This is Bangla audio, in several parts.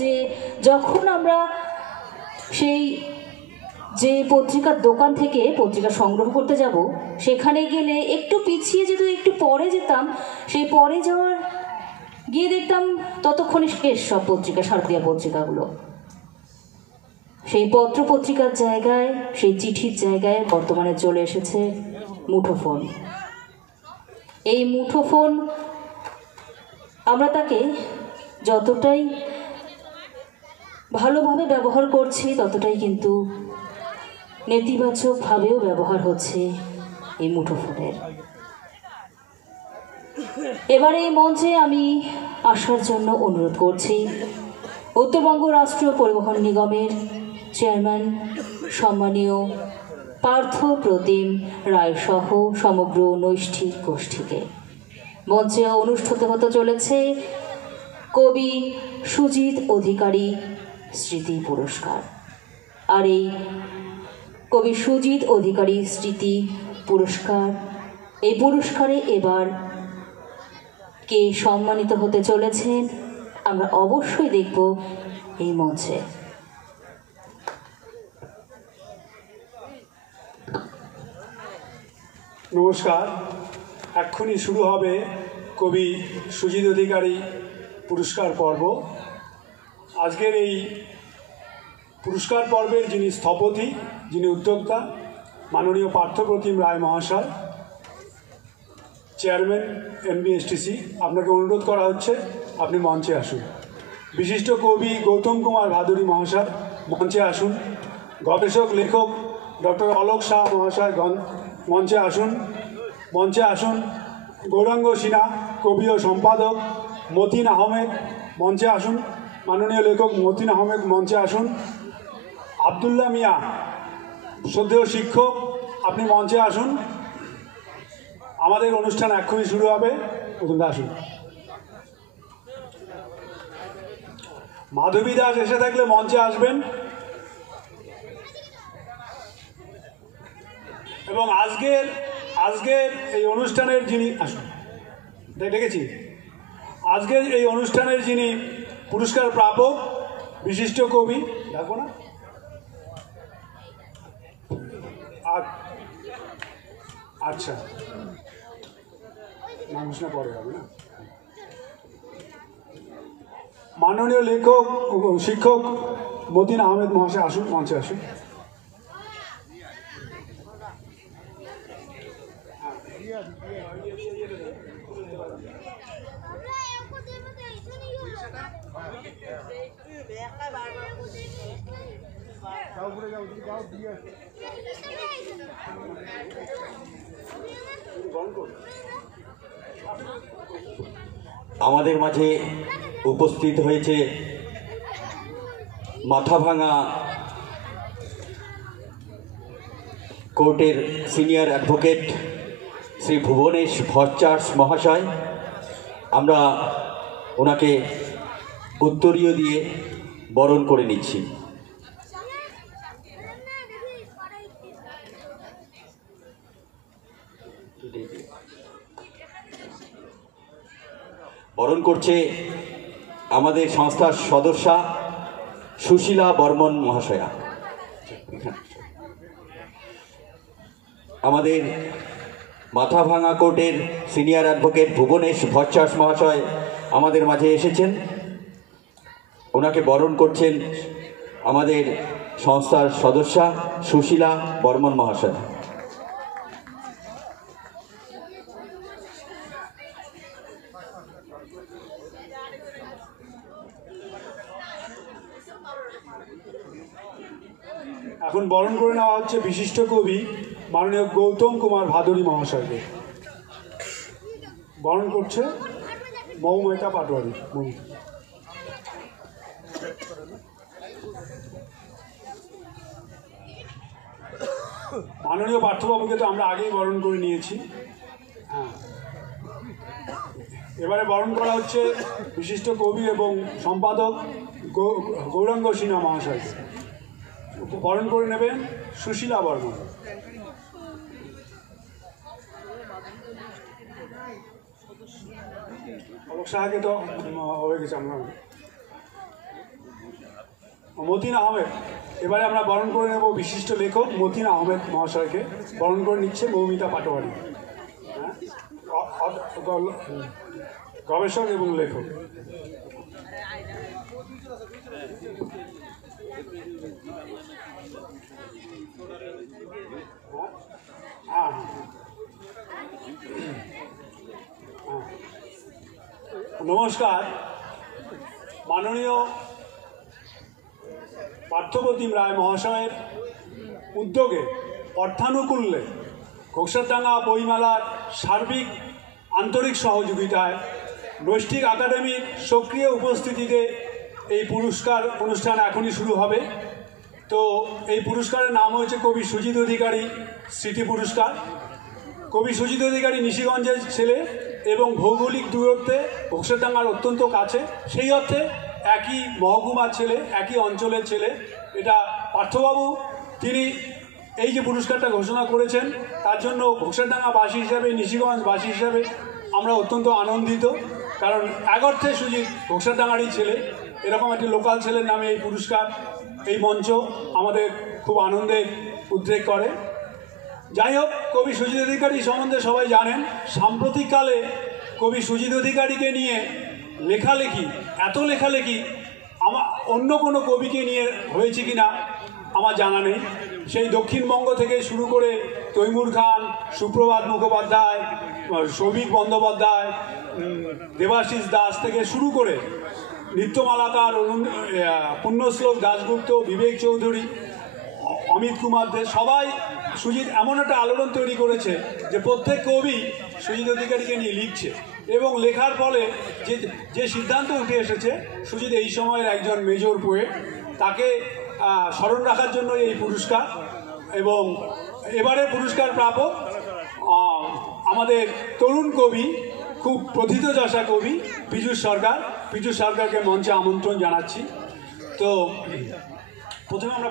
যে যখন আমরা সেই যে পত্রিকার দোকান থেকে পত্রিকা সংগ্রহ করতে যাব, সেখানে গেলে একটু পিছিয়ে যেত, একটু পরে যেতাম, সেই পরে যাওয়ার গিয়ে দেখতাম ততক্ষণে শেষ সব পত্রিকা, শারদীয়া পত্রিকাগুলো। সেই পত্র পত্রিকার জায়গায়, সেই চিঠির জায়গায় বর্তমানে চলে এসেছে মুঠোফোন। এই মুঠোফোন আমরা তাকে যতটাই ভালোভাবে ব্যবহার করছি, ততটাই কিন্তু নেতিবাচকভাবেও ব্যবহার হচ্ছে এই মুঠোফোনের। এবারে এই মঞ্চে আমি আসার জন্য অনুরোধ করছি উত্তরবঙ্গ রাষ্ট্রীয় পরিবহন নিগমের চেয়ারম্যান সম্মানীয় পার্থ প্রতিম রায় সহ সমগ্র নৈষ্ঠিক গোষ্ঠীকে। মঞ্চে অনুষ্ঠিত হতে চলেছে কবি সুজিত অধিকারী স্মৃতি পুরস্কার। আর এই কবি সুজিত অধিকারী স্মৃতি পুরস্কার, এই পুরস্কারে এবার কে সম্মানিত হতে চলেছেন আমরা অবশ্যই দেখব এই মঞ্চে। নমস্কার। এক্ষুনি শুরু হবে কবি সুজিত অধিকারী পুরস্কার পর্ব। আজকের এই পুরস্কার পর্বের যিনি স্থপতি, যিনি উদ্যোক্তা, মাননীয় পার্থপ্রতিম রায় মহাশয়, চেয়ারম্যান এমবিএসটিসি, আপনাকে অনুরোধ করা হচ্ছে আপনি মঞ্চে আসুন। বিশিষ্ট কবি গৌতম কুমার ভাদুরী মহাশয় মঞ্চে আসুন। গবেষক লেখক ডক্টর অলোক শাহ মহাশয় মঞ্চে আসুন। মঞ্চে আসুন গৌরাঙ্গ সিনহা, কবি ও সম্পাদক মতিন আহমেদ মঞ্চে আসুন। মাননীয় লেখক মতিন আহমেদ মঞ্চে আসুন। আবদুল্লাহ মিয়া, শ্রদ্ধেয় শিক্ষক, আপনি মঞ্চে আসুন। আমাদের অনুষ্ঠান এক্ষুনি শুরু হবে, প্রথমে আসুন। মাধবী দাস এসে থাকলে মঞ্চে আসবেন। এবং আজকের এই অনুষ্ঠানের যিনি আসুন, ডেকেছি, আজকের এই অনুষ্ঠানের যিনি পুরস্কার প্রাপক বিশিষ্ট কবি, ডাকবো না? আচ্ছা, নাম ঘোষণা পরে হবে না? মাননীয় লেখক শিক্ষক মতিন আহমেদ মহাশয় আসুন, মঞ্চে আসুন। আমাদের মাঝে উপস্থিত হয়েছে মাথাভাঙা কোর্টের সিনিয়র অ্যাডভোকেট শ্রী ভুবনেশ ভট্টাচার্য মহাশয়। আমরা ওনাকে উত্তরীয় দিয়ে বরণ করে নিচ্ছি। বরণ করছে আমাদের সংস্থার সদস্যা সুশীলা বর্মন মহাশয়া। আমাদের মাথাভাঙা কোর্টের সিনিয়র অ্যাডভোকেট ভুবনেশ ভট্টাচার্য মহাশয় আমাদের মাঝে এসেছেন। ওনাকে বরণ করছেন আমাদের সংস্থার সদস্যা সুশীলা বর্মন মহাশয়। এখন বরণ করে নেওয়া হচ্ছে বিশিষ্ট কবি মাননীয় গৌতম কুমার ভাদুরী মহাশয়কে। বরণ করছে মৌমিতা পাটোয়ারি। মাননীয় পার্থবাবুকে তো আমরা আগেই বরণ করে নিয়েছি। হ্যাঁ, এবারে বরণ করা হচ্ছে বিশিষ্ট কবি এবং সম্পাদক গৌরাঙ্গ সিনহা মহাশয়কে। বরণ করে নেবেন সুশীলা বর্মন। অলোক সাহাকে তো হয়ে গেছে আমরা। মতিন আহমেদ। এবারে আমরা বরণ করে নেব বিশিষ্ট লেখক মতিন আহমেদ মহাশয়কে। বরণ করে নিচ্ছে মৌমিতা পাটোয়ারি, গবেষক এবং লেখক। নমস্কার। মাননীয় পার্থপ্রতিম রায় মহাশয়ের উদ্যোগে অর্থানুকূল্যে ঘোকসারডাঙ্গা বইমেলার সার্বিক আন্তরিক সহযোগিতায় নৈষ্ঠিক একাডেমির সক্রিয় উপস্থিতিতে এই পুরস্কার অনুষ্ঠান এখনই শুরু হবে। তো এই পুরস্কারের নাম হয়েছে কবি সুজিত অধিকারী স্মৃতি পুরস্কার। কবি সুজিত অধিকারী নিশিগঞ্জের ছেলে এবং ভৌগোলিক দূরত্বে ঘোকসারডাঙ্গার অত্যন্ত কাছে, সেই অর্থে একই মহকুমার ছেলে, একই অঞ্চলের ছেলে। এটা পার্থবাবু তিনি এই যে পুরস্কারটা ঘোষণা করেছেন তার জন্য ঘোকসারডাঙ্গাবাসী হিসাবে, নিশিগঞ্জবাসী হিসাবে আমরা অত্যন্ত আনন্দিত। কারণ এক অর্থে সুজিত ঘোকসারডাঙ্গারই ছেলে, এরকম একটি লোকাল ছেলের নামে এই পুরস্কার, এই মঞ্চ আমাদের খুব আনন্দের উদ্রেক করে। যাই হোক, কবি সুজিত অধিকারী সম্বন্ধে সবাই জানেন। সাম্প্রতিককালে কবি সুজিত অধিকারীকে নিয়ে লেখালেখি, এত লেখালেখি আমার অন্য কোনো কবিকে নিয়ে হয়েছে কি না আমার জানা নেই। সেই দক্ষিণবঙ্গ থেকে শুরু করে তৈমুর খান, সুপ্রভাত মুখোপাধ্যায়, সৌভিক বন্দ্যোপাধ্যায়, দেবাশিস দাস থেকে শুরু করে নৃত্যমালাকার পুণ্যশ্লোক দাশগুপ্ত, বিবেক চৌধুরী, অমিত কুমার দে, সবাই সুজিত এমন একটা আলোড়ন তৈরি করেছে যে প্রত্যেক কবি সুজিত অধিকারীকে নিয়ে লিখছে এবং লেখার ফলে যে সিদ্ধান্ত উঠে এসেছে সুজিত এই সময়ের একজন মেজর পোয়েট, তাকে স্মরণ রাখার জন্য এই পুরস্কার। এবং এবারে পুরস্কার প্রাপক আমাদের তরুণ কবি, খুব প্রথিতযশা কবি পীযূষ সরকার। পীযূষ সরকারকে মঞ্চে আমন্ত্রণ জানাচ্ছি। তো প্রথমে আমরা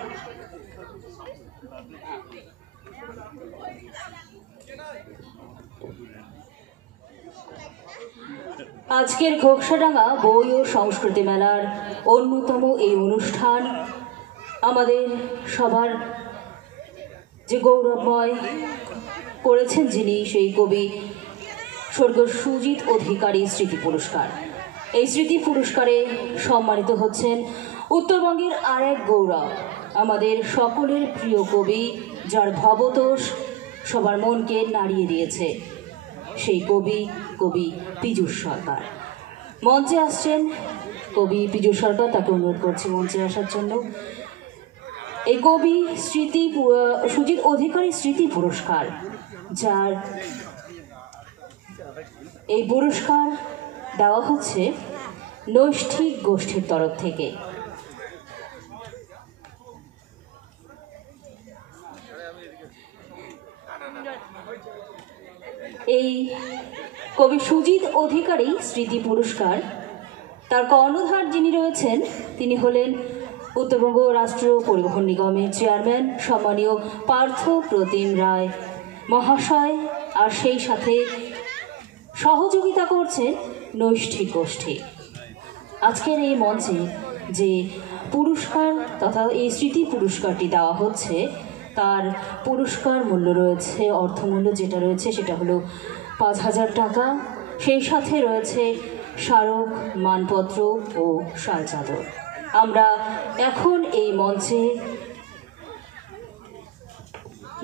আজকের ঘোকসাডাঙ্গা বই ও সংস্কৃতি মেলার অন্যতম এই অনুষ্ঠান আমাদের সবার যে গৌরবময় করেছেন যিনি, সেই কবি স্বর্গীয় সুজিত অধিকারী স্মৃতি পুরস্কার। এই স্মৃতি পুরস্কারে সম্মানিত হচ্ছেন উত্তরবঙ্গের আর এক গৌরব, আমাদের সকলের প্রিয় কবি, যার ভবতোষ সবার মনকে নাড়িয়ে দিয়েছে, সেই কবি পীযূষ সরকার। মঞ্চে আসছেন কবি পীযূষ সরকার, তাকে অনুরোধ করছি মঞ্চে আসার জন্য। এই কবি সুজিত অধিকারী স্মৃতি পুরস্কার, যার এই পুরস্কার দেওয়া হচ্ছে নৈষ্ঠিক গোষ্ঠীর তরফ থেকে। এই কবি সুজিত অধিকারী স্মৃতি পুরস্কার তার কর্ণধার যিনি রয়েছেন তিনি হলেন উত্তরবঙ্গ রাষ্ট্রীয় পরিবহন নিগমের চেয়ারম্যান সম্মানীয় পার্থ প্রতিম রায় মহাশয়, আর সেই সাথে সহযোগিতা করছেন নৈষ্ঠিক গোষ্ঠী। আজকের এই মঞ্চে যে পুরস্কার তথা এই স্মৃতি পুরস্কারটি দেওয়া হচ্ছে তার পুরস্কার মূল্য রয়েছে, অর্থমূল্য যেটা রয়েছে সেটা হলো 5,000 টাকা। সেই সাথে রয়েছে স্মারক, মানপত্র ও শাল চাদর। আমরা এখন এই মঞ্চে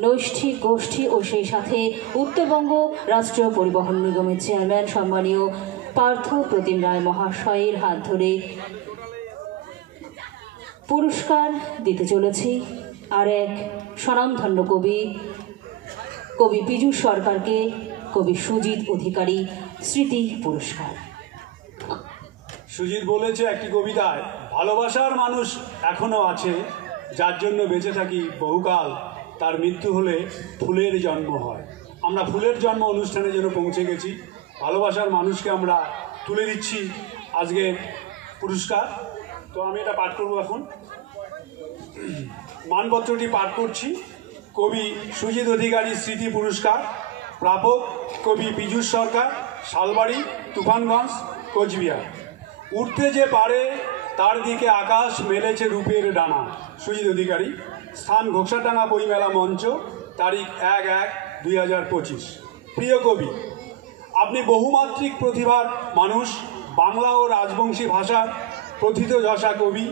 নৈষ্ঠিক গোষ্ঠী ও সেই সাথে উত্তরবঙ্গ রাষ্ট্রীয় পরিবহন নিগমের চেয়ারম্যান সম্মানীয় পার্থ প্রতিম রায় মহাশয়ের হাত ধরে পুরস্কার দিতে চলেছি আর এক স্বনামধন্য কবি পীযূষ সরকারকে কবি সুজিত অধিকারী স্মৃতি পুরস্কার। সুজিত বলেছে একটি কবিতায়, ভালোবাসার মানুষ এখনো আছে, যার জন্য বেঁচে থাকি বহুকাল, তার মৃত্যু হলে ফুলের জন্ম হয়। আমরা ফুলের জন্ম অনুষ্ঠানে যেন পৌঁছে গেছি। ভালোবাসার মানুষকে আমরা তুলে দিচ্ছি আজকে পুরস্কার। তো আমি এটা পাঠ করব এখন। মানপত্রটি পাঠ করছি। কবি সুজিত অধিকারী স্মৃতি পুরস্কার প্রাপক কবি পীযূষ সরকার, শালবাড়ি, তুফানগঞ্জ, কোচবিহার। উঠতে যে পারে তার দিকে আকাশ মেলেছে রূপের ডানা, সুজিত অধিকারী। স্থান ঘোকসাডাঙ্গা বইমেলা মঞ্চ, তারিখ 1/1/2025। প্রিয় কবি, আপনি বহুমাত্রিক প্রতিভার মানুষ। বাংলা ও রাজবংশী ভাষার প্রথিতযশা কবি।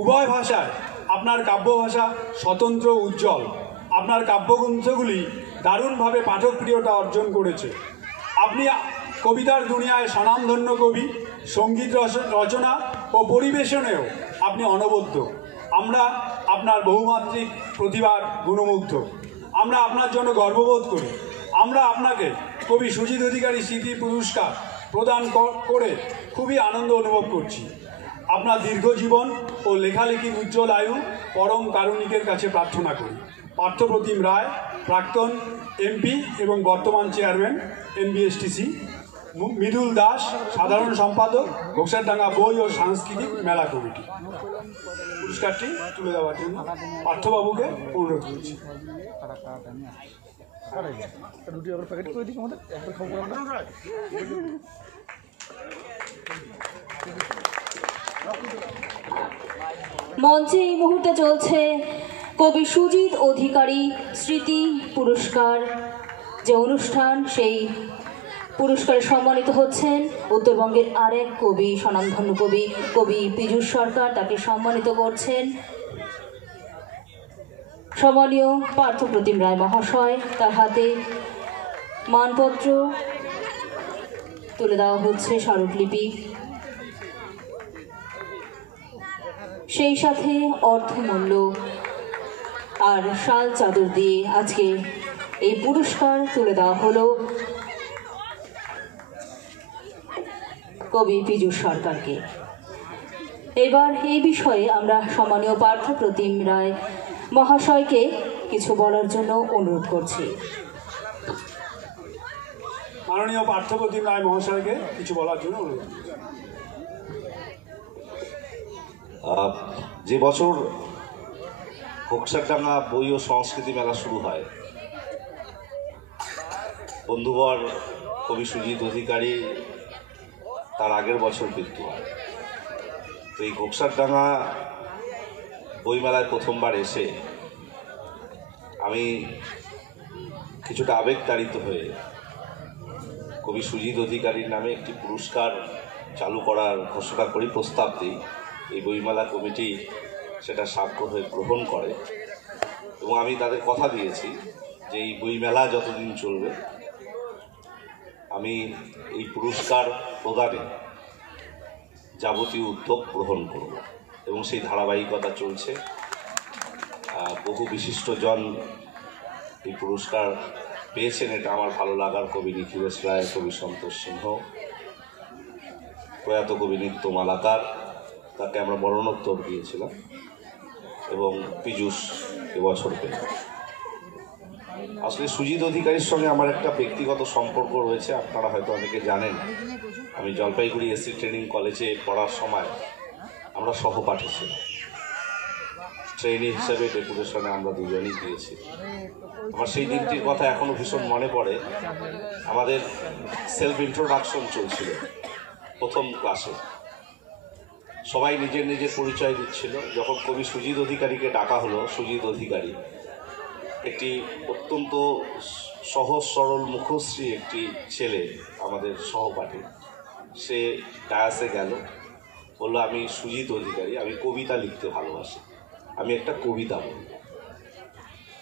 উভয় ভাষায় আপনার কাব্যভাষা স্বতন্ত্র উজ্জ্বল। আপনার কাব্যগ্রন্থগুলি দারুণভাবে পাঠকপ্রিয়তা অর্জন করেছে। আপনি কবিতার দুনিয়ায় স্বনামধন্য কবি। সঙ্গীত রচনা ও পরিবেশনেও আপনি অনবদ্য। আমরা আপনার বহুমাত্রিক প্রতিভার গুণমুগ্ধ। আমরা আপনার জন্য গর্ববোধ করি। আমরা আপনাকে কবি সুজিত অধিকারী স্মৃতি পুরস্কার প্রদান করে খুবই আনন্দ অনুভব করছি। আপনার দীর্ঘ জীবন ও লেখালেখির উজ্জ্বল আয়ু পরম কারুণিকের কাছে প্রার্থনা করি। পার্থপ্রতিম রায়, প্রাক্তন এমপি এবং বর্তমান চেয়ারম্যান এনবিএসটিসি। মৃদুল দাস, সাধারণ সম্পাদক, ঘোকসাডাঙ্গা বই ও সাংস্কৃতিক মেলা কমিটি। পুরস্কারটি তুলে দেওয়ার জন্য পার্থবাবুকে অনুরোধ করছি। মঞ্চে এই মুহূর্তে চলছে কবি সুজিত অধিকারী স্মৃতি পুরস্কার যে অনুষ্ঠান, সেই পুরস্কারে সম্মানিত হচ্ছেন উত্তরবঙ্গের আরেক কবি, স্বনামধন্য কবি কবি পীযূষ সরকার। তাকে সম্মানিত করছেন সম্মানীয় পার্থপ্রতিম রায় মহাশয়। তার হাতে মানপত্র তুলে দেওয়া হচ্ছে, স্মারকলিপি, সেই সাথে অর্থমূল্য আর শাল চাদর দিয়ে আজকে এই পুরস্কার তুলে দেওয়া হলো কবি পীযূষ সরকারকে। এবার এই বিষয়ে আমরা সম্মানীয় পার্থপ্রতিম রায় মহাশয়কে কিছু বলার জন্য অনুরোধ করছি। মাননীয় পার্থপ্রতিম রায় মহাশয়কে কিছু বলার জন্য অনুরোধ করছি। যে বছর ঘোকসাডাঙ্গা বই ও সংস্কৃতি মেলা শুরু হয়, বন্ধুবর কবি সুজিত অধিকারী তার আগের বছর মৃত্যু হয়। তো এই ঘোকসাডাঙ্গা বইমেলায় প্রথমবার এসে আমি কিছুটা আবেগতাড়িত হয়ে কবি সুজিত অধিকারীর নামে একটি পুরস্কার চালু করার ঘোষণা করি, প্রস্তাব দিই। এই বইমেলা কমিটি সেটা সাগ্রহে গ্রহণ করে এবং আমি তাদের কথা দিয়েছি যে এই বইমেলা যতদিন চলবে আমি এই পুরস্কার প্রদানে যাবতীয় উদ্যোগ গ্রহণ করব এবং সেই ধারাবাহিকতা চলছে। বহু বিশিষ্টজন এই পুরস্কার পেয়েছেন, এটা আমার ভালো লাগার। কবি নিখিলেশ রায়, কবি সন্তোষ সিংহ, প্রয়াত কবি নিত্য মালাকার, তাকে আমরা মরণোত্তর দিয়েছিলাম, এবং পীযূষ এবছর পেল। আসলে সুজিত অধিকারীর সঙ্গে আমার একটা ব্যক্তিগত সম্পর্ক রয়েছে, আপনারা হয়তো অনেকে জানেন। আমি জলপাইগুড়ি এসি ট্রেনিং কলেজে পড়ার সময় আমরা সহপাঠী ছিলাম। ট্রেনি হিসেবে ডেপুটেশনে আমরা দুজনই গিয়েছি। আমার সেই দিনটির কথা এখনও ভীষণ মনে পড়ে। আমাদের সেলফ ইন্ট্রোডাকশন চলছিল প্রথম ক্লাসে, সবাই নিজের নিজের পরিচয় দিচ্ছিল। যখন কবি সুজিত অধিকারীকে ডাকা হলো, সুজিত অধিকারী একটি অত্যন্ত সহজ সরল মুখশ্রী একটি ছেলে, আমাদের সহপাঠী, সে ডায়াসে গেল, বলল, আমি সুজিত অধিকারী, আমি কবিতা লিখতে ভালোবাসি, আমি একটা কবিতা বলি।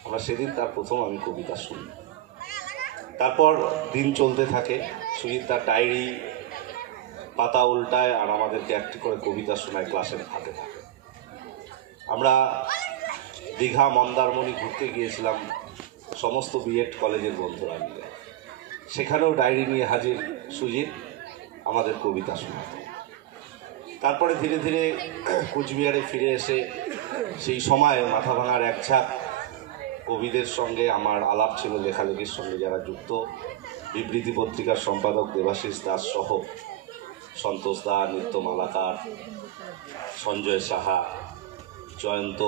আমরা সেদিন তার প্রথম আমি কবিতা শুনি। তারপর দিন চলতে থাকে, সুজিত তার ডায়েরি পাতা উল্টায় আর আমাদেরকে একটি করে কবিতা শোনায় ক্লাসের ফাঁকে থাকে। আমরা দীঘা মন্দারমণি ঘুরতে গিয়েছিলাম সমস্ত বিএড কলেজের বন্ধুরা মিলে। সেখানেও ডায়েরি নিয়ে হাজির সুজিত, আমাদের কবিতা শোনাত। তারপরে ধীরে ধীরে কোচবিহারে ফিরে এসে সেই সময় মাথাভাঙার এক ঝাঁক কবিদের সঙ্গে আমার আলাপ ছিল, লেখালেখির সঙ্গে যারা যুক্ত। বিবৃতি পত্রিকার সম্পাদক দেবাশিস দাস সহ সন্তোষ দা, নিত্য মালাকার, সঞ্জয় সাহা, জয়ন্ত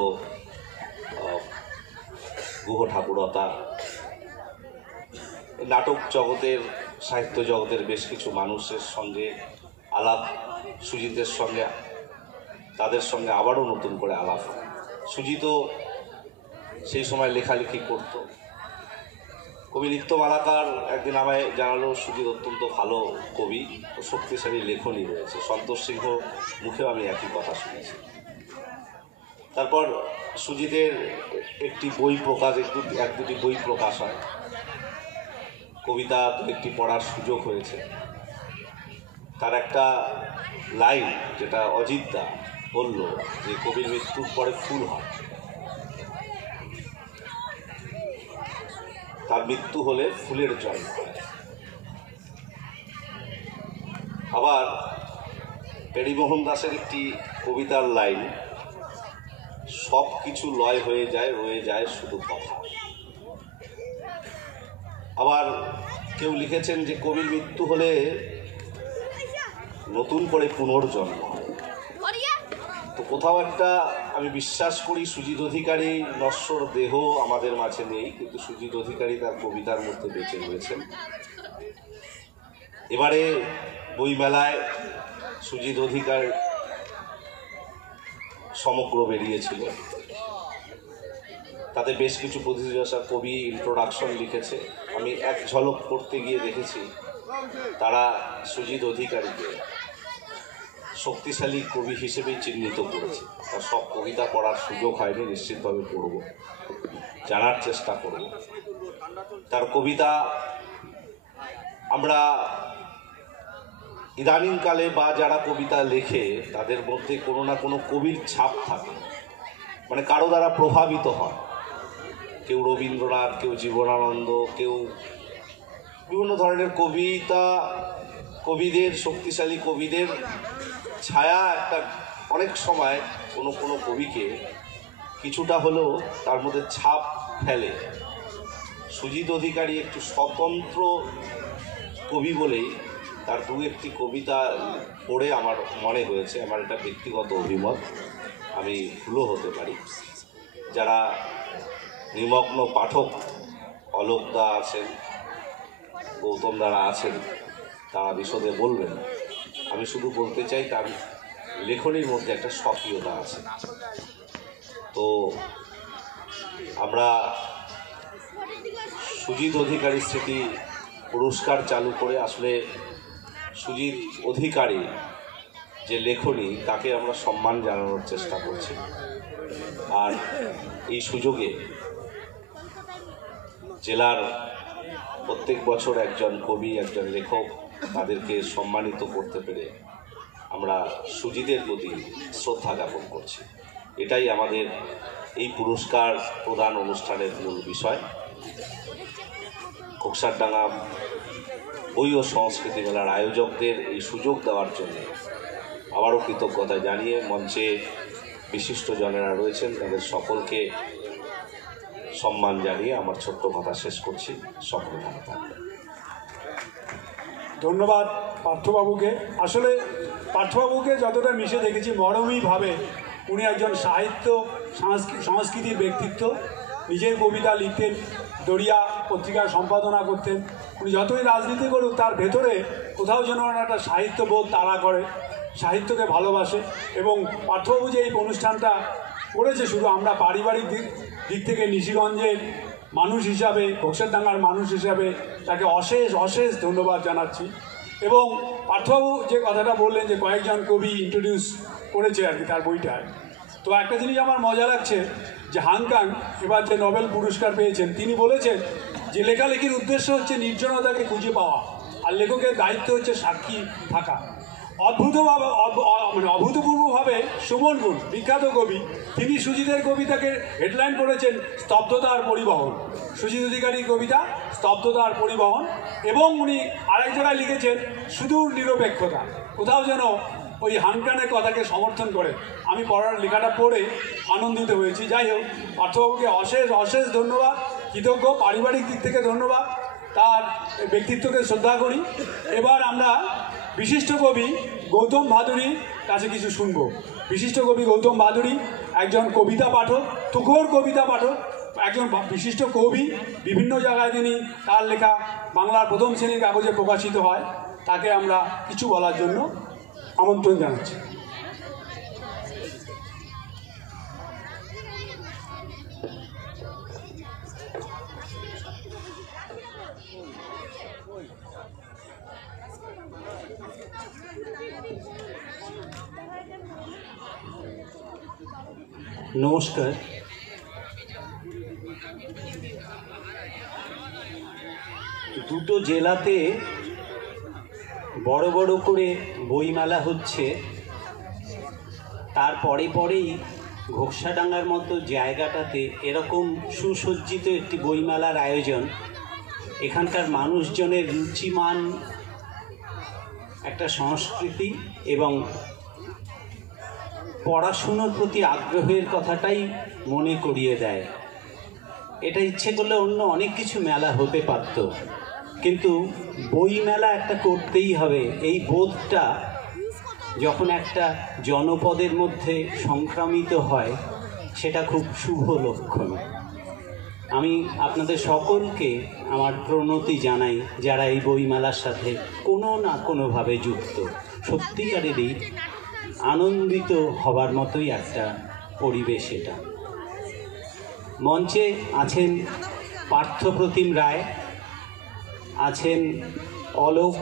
গুহ ঠাকুরতা, নাটক জগতের, সাহিত্য জগতের বেশ কিছু মানুষের সঙ্গে আলাপ সুজিতের সঙ্গে তাদের সঙ্গে আবারও নতুন করে আলাপ হয়। সুজিতও সেই সময় লেখালেখি করত। কবি নিত্য মালাকার একদিন আমায় জানালো সুজিত অত্যন্ত ভালো কবি ও শক্তিশালী লেখনী রয়েছে। সন্তোষ সিংহ মুখেও আমি একই কথা শুনেছি। তারপর সুজিতের একটি বই প্রকাশ, এক দুটি বই প্রকাশ হয়, কবিতা একটি পড়ার সুযোগ হয়েছে। তার একটা লাইন যেটা অজিতদা বলল যে কবির মৃত্যুর পরে ফুল হয়, তার মৃত্যু হলে ফুলের জন্ম হয়। আবার পেরিমোহন দাসের একটি কবিতার লাইন, সব কিছু লয় হয়ে যায়, রয়ে যায় শুধু কথা। আবার কেউ লিখেছেন যে কবির মৃত্যু হলে নতুন করে পুনর্জন্ম হয়। তো কোথাও একটা আমি বিশ্বাস করি সুজিত অধিকারী নশ্বর দেহ আমাদের মাঝে নেই, কিন্তু সুজিত অধিকারী তার কবিতার মধ্যে বেঁচে রয়েছেন। এবারে বইমেলায় সুজিত অধিকার সমগ্র বেরিয়েছিল, তাতে বেশ কিছু প্রতিযোগিতা কবি ইন্ট্রোডাকশন লিখেছে। আমি এক ঝলক পড়তে গিয়ে দেখেছি তারা সুজিত অধিকারীকে শক্তিশালী কবি হিসেবেই চিহ্নিত করেছে। তার সব কবিতা পড়ার সুযোগ হয়নি, নিশ্চিতভাবে পড়ব, জানার চেষ্টা করব। তার কবিতা আমরা ইদানিংকালে বা যারা কবিতা লেখে তাদের মধ্যে কোনো না কোনো কবির ছাপ থাকে, মানে কারো দ্বারা প্রভাবিত হয়। কেউ রবীন্দ্রনাথ, কেউ জীবনানন্দ, কেউ বিভিন্ন ধরনের কবিতা, কবিদের, শক্তিশালী কবিদের ছায়া একটা অনেক সময় কোনো কোনো কবিকে কিছুটা হলেও তার মধ্যে ছাপ ফেলে। সুজিত অধিকারী একটু স্বতন্ত্র কবি বলেই তার দু একটি কবিতা পড়ে আমার মনে হয়েছে, আমার এটা ব্যক্তিগত অভিমত, আমি ভুলও হতে পারি। যারা নিমগ্ন পাঠক অলোকদা আছেন, গৌতম দ্বারা আছেন, তারা বিশদে বলবেন। আমি শুধু বলতে চাই তার লেখনীর মধ্যে একটা স্বকীয়তা আছে। তো আমরা সুজিত অধিকারী স্মৃতি পুরস্কার চালু করে আসলে সুজিত অধিকারী যে লেখনী তাকে আমরা সম্মান জানানোর চেষ্টা করছি। আর এই সুযোগে জেলার প্রত্যেক বছর একজন কবি, একজন লেখক, তাদেরকে সম্মানিত করতে পেরে আমরা সুজিতের প্রতি শ্রদ্ধা জ্ঞাপন করছি। এটাই আমাদের এই পুরস্কার প্রদান অনুষ্ঠানের মূল বিষয়। খোকসারডাঙ্গা বই ও সংস্কৃতি মেলার আয়োজকদের এই সুযোগ দেওয়ার জন্য আবারও কৃতজ্ঞতা জানিয়ে মঞ্চে বিশিষ্টজনেরা রয়েছেন, তাদের সকলকে সম্মান জানিয়ে আমার ছোট্ট কথা শেষ করছি। সকলে ভালো থাকবেন। ধন্যবাদ পার্থবাবুকে। আসলে পার্থবাবুকে যতটা মিশে দেখেছি মরমীভাবে উনি একজন সাহিত্য সংস্কৃতির ব্যক্তিত্ব। নিজের কবিতা লিখতেন, দরিয়া পত্রিকার সম্পাদনা করতেন। উনি যতই রাজনীতি করুক তার ভেতরে কোথাও যেন একটা সাহিত্যবোধ তাড়া করে, সাহিত্যকে ভালোবাসে। এবং পার্থবাবু যে এই অনুষ্ঠানটা করেছে, শুধু আমরা পারিবারিক দিক থেকে নিশিগঞ্জের মানুষ হিসাবে, খোকসারডাঙ্গার মানুষ হিসাবে তাকে অশেষ অশেষ ধন্যবাদ জানাচ্ছি। এবং পার্থবাবু যে কথাটা বললেন যে কয়েকজন কবি ইন্ট্রোডিউস করেছে আর কি তার বইটায়, তো একটা জিনিস আমার মজা লাগছে যে হাংকাং এবার যে নোবেল পুরস্কার পেয়েছেন, তিনি বলেছেন যে লেখালেখির উদ্দেশ্য হচ্ছে নির্জনতাকে খুঁজে পাওয়া, আর লেখকের দায়িত্ব হচ্ছে সাক্ষী থাকা। অভূতপূর্বভাবে সুমন গুণ, বিখ্যাত কবি, তিনি সুজিতের কবিতাকে হেডলাইন করেছেন স্তব্ধতা আর পরিবহন। সুজিত অধিকারীর কবিতা স্তব্ধতা আর পরিবহন। এবং উনি আরেক জায়গায় লিখেছেন সুদূর নিরপেক্ষতা। কোথাও যেন ওই হানকানের কথাকে সমর্থন করে। আমি পড়ার লেখাটা পড়ে আনন্দিত হয়েছি। যাই হোক, পার্থবাবুকে অশেষ অশেষ ধন্যবাদ, কৃতজ্ঞ। পারিবারিক দিক থেকে ধন্যবাদ, তার ব্যক্তিত্বকে শ্রদ্ধা করি। এবার আমরা বিশিষ্ট কবি গৌতম ভাদুড়ির কাছে কিছু শুনব। বিশিষ্ট কবি গৌতম ভাদুড়ি একজন কবিতা পাঠক, তুখোর কবিতা পাঠক, একজন বিশিষ্ট কবি। বিভিন্ন জায়গায় তিনি তার লেখা বাংলার প্রথম শ্রেণীর কাগজে প্রকাশিত হয়। তাকে আমরা কিছু বলার জন্য আমন্ত্রণ জানাচ্ছি। নমস্কার। দুটো জেলাতে বড় বড় করে বইমেলা হচ্ছে, তার পরেই ঘোকসাডাঙ্গার মতো জায়গাটাতে এরকম সুসজ্জিত একটি বইমেলার আয়োজন। এখানকার মানুষজনের রুচিমান একটা সংস্কৃতি এবং পড়াশুনোর প্রতি আগ্রহের কথাটাই মনে করিয়ে দেয়। এটা ইচ্ছে করলে অন্য অনেক কিছু মেলা হতে পারত, কিন্তু বই মেলা একটা করতেই হবে, এই বোধটা যখন একটা জনপদের মধ্যে সংক্রামিত হয় সেটা খুব শুভ লক্ষণ। আমি আপনাদের সকলকে আমার প্রণতি জানাই যারা এই বইমেলার সাথে কোনো না কোনোভাবে যুক্ত। সত্যিকারেরই আনন্দিত হবার মতোই একটা পরিবেশ এটা। মঞ্চে আছেন পার্থপ্রতিম রায়, আছেন অলোক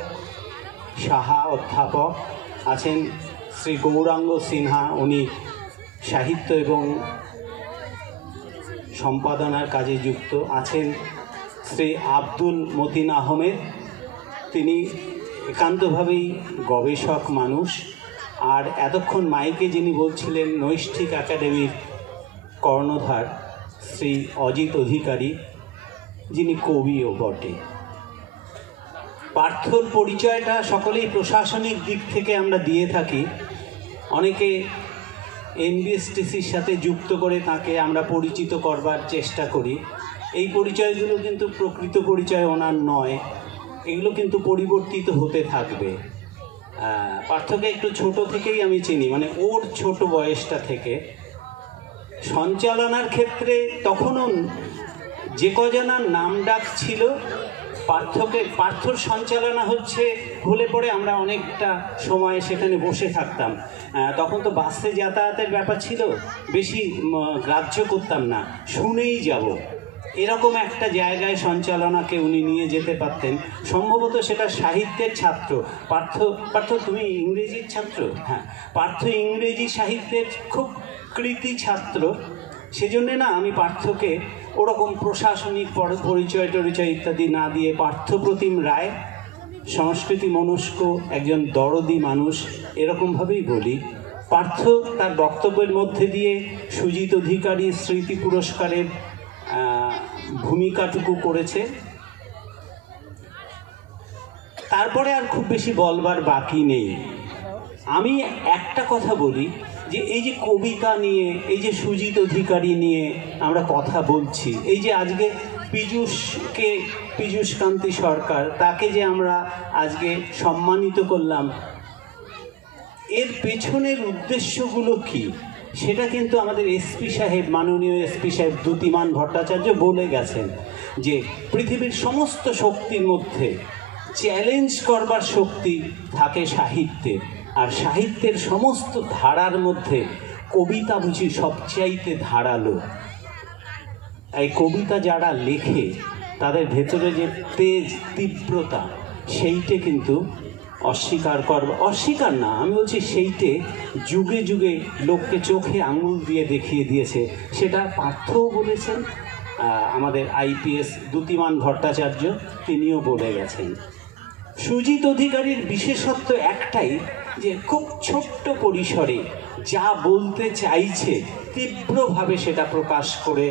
সাহা অধ্যাপক, আছেন শ্রী গৌরাঙ্গ সিনহা, উনি সাহিত্য এবং সম্পাদনার কাজে যুক্ত, আছেন শ্রী আব্দুল মতিন আহমেদ, তিনি একান্তভাবেই গবেষক মানুষ, আর এতক্ষণ মাইকে যিনি বলছিলেন নৈষ্ঠিক একাডেমির কর্ণধার শ্রী অজিত অধিকারী, যিনি কবিও বটে। পার্থর পরিচয়টা সকলেই প্রশাসনিক দিক থেকে আমরা দিয়ে থাকি, অনেকে এনবিএসটিসির সাথে যুক্ত করে তাকে আমরা পরিচিত করবার চেষ্টা করি। এই পরিচয়গুলো কিন্তু প্রকৃত পরিচয় ওনার নয়, এগুলো কিন্তু পরিবর্তিত হতে থাকবে। পার্থকে একটু ছোট থেকেই আমি চিনি, মানে ওর ছোট বয়সটা থেকে। সঞ্চালনার তখনও যে কজনার নাম ডাক ছিল, পার্থর সঞ্চালনা হলে পরে আমরা অনেকটা সময় সেখানে বসে থাকতাম। তখন তো বাসে যাতায়াতের ব্যাপার ছিল, বেশি গ্রাহ্য করতাম না, শুনেই যাব, এরকম একটা জায়গায় সঞ্চালনাকে উনি নিয়ে যেতে পারতেন। সম্ভবত সেটা সাহিত্যের ছাত্র। পার্থ তুমি ইংরেজির ছাত্র? হ্যাঁ, পার্থ ইংরেজি সাহিত্যের খুব কৃতি ছাত্র। সেজন্যে না আমি পার্থকে ওরকম প্রশাসনিক পরিচয় ইত্যাদি না দিয়ে পার্থপ্রতিম রায়, সংস্কৃতি মনস্ক একজন দরদি মানুষ, এরকমভাবেই বলি। পার্থ তার বক্তব্যের মধ্যে দিয়ে সুজিত অধিকারী স্মৃতি পুরস্কারের ভূমিকাটুকু করেছে। তারপরে আর খুব বেশি বলবার বাকি নেই। আমি একটা কথা বলি যে এই যে কবিতা নিয়ে, এই যে সুজিত অধিকারী নিয়ে আমরা কথা বলছি, এই যে আজকে পীযূষকান্তি সরকার, তাকে যে আমরা আজকে সম্মানিত করলাম, এর পেছনের উদ্দেশ্যগুলো কি সেটা কিন্তু আমাদের এসপি সাহেব, মাননীয় এসপি সাহেব দ্যুতিমান ভট্টাচার্য বলে গেছেন যে পৃথিবীর সমস্ত শক্তির মধ্যে চ্যালেঞ্জ করবার শক্তি থাকে সাহিত্যের, আর সাহিত্যের সমস্ত ধারার মধ্যে কবিতা বুঝি সবচাইতে ধারালো। এই কবিতা যারা লেখে তাদের ভেতরে যে তেজ, তীব্রতা, সেইটে কিন্তু অস্বীকার না, আমি বলছি সেইটে যুগে যুগে লোককে চোখে আঙুল দিয়ে দেখিয়ে দিয়েছে। সেটা পার্থও বলেছেন, আমাদের আইপিএস দ্যুতিমান ভট্টাচার্য তিনিও বলে গেছেন। সুজিত অধিকারীর বিশেষত্ব একটাই যে খুব ছোট্ট পরিসরে যা বলতে চাইছে তীব্রভাবে সেটা প্রকাশ করে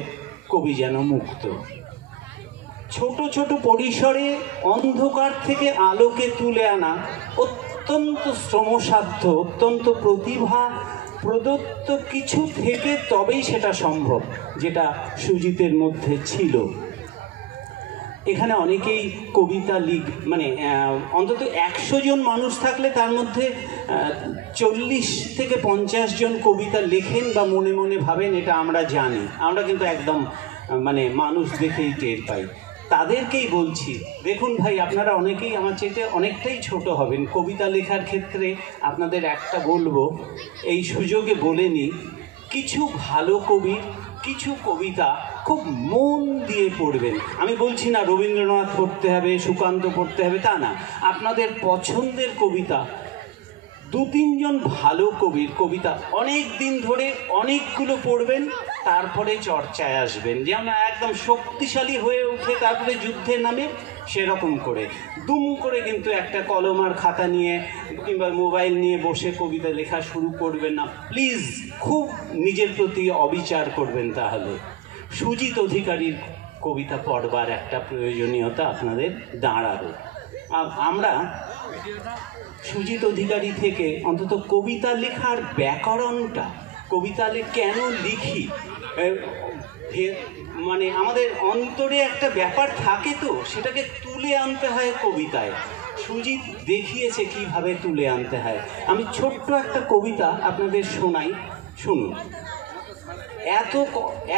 কবি যেন মুক্ত। ছোট ছোট পরিসরে অন্ধকার থেকে আলোকে তুলে আনা অত্যন্ত শ্রমসাধ্য, অত্যন্ত প্রতিভা প্রদত্ত কিছু থেকে তবেই সেটা সম্ভব, যেটা সুজিতের মধ্যে ছিল। এখানে অনেকেই কবিতা মানে অন্তত 100 জন মানুষ থাকলে তার মধ্যে 40 থেকে 50 জন কবিতা লেখেন বা মনে মনে ভাবেন, এটা আমরা জানি। আমরা কিন্তু একদম মানে মানুষ দেখেই টের পাই। তাদেরকেই বলছি, দেখুন ভাই, আপনারা অনেকেই আমার চেয়ে অনেকটাই ছোট হবেন। কবিতা লেখার ক্ষেত্রে আপনাদের একটা বলবো, এই সুযোগে বলে নিই, কিছু ভালো কবির কিছু কবিতা খুব মন দিয়ে পড়বেন। আমি বলছি না রবীন্দ্রনাথ পড়তে হবে, সুকান্ত পড়তে হবে, তা না। আপনাদের পছন্দের কবিতা 2-3 জন ভালো কবির কবিতা অনেক দিন ধরে অনেকগুলো পড়বেন, তারপরে চর্চায় আসবেন, যেমন একদম শক্তিশালী হয়ে উঠে তারপরে যুদ্ধের নামে সেরকম করে দুম করে কিন্তু একটা কলম আর খাতা নিয়ে কিংবা মোবাইল নিয়ে বসে কবিতা লেখা শুরু করবেন না প্লিজ। খুব নিজের প্রতি অবিচার করবেন। তাহলে সুজিত অধিকারীর কবিতা পড়বার একটা প্রয়োজনীয়তা আপনাদের দাঁড়াবে। আমরা সুজিত অধিকারী থেকে অন্তত কবিতা লেখার ব্যাকরণটা, কবিতা কেন লিখি, মানে আমাদের অন্তরে একটা ব্যাপার থাকে, তো সেটাকে তুলে আনতে হয় কবিতায়। সুজিত দেখিয়েছে কিভাবে তুলে আনতে হয়। আমি ছোট্ট একটা কবিতা আপনাদের শোনাই, শুনুন।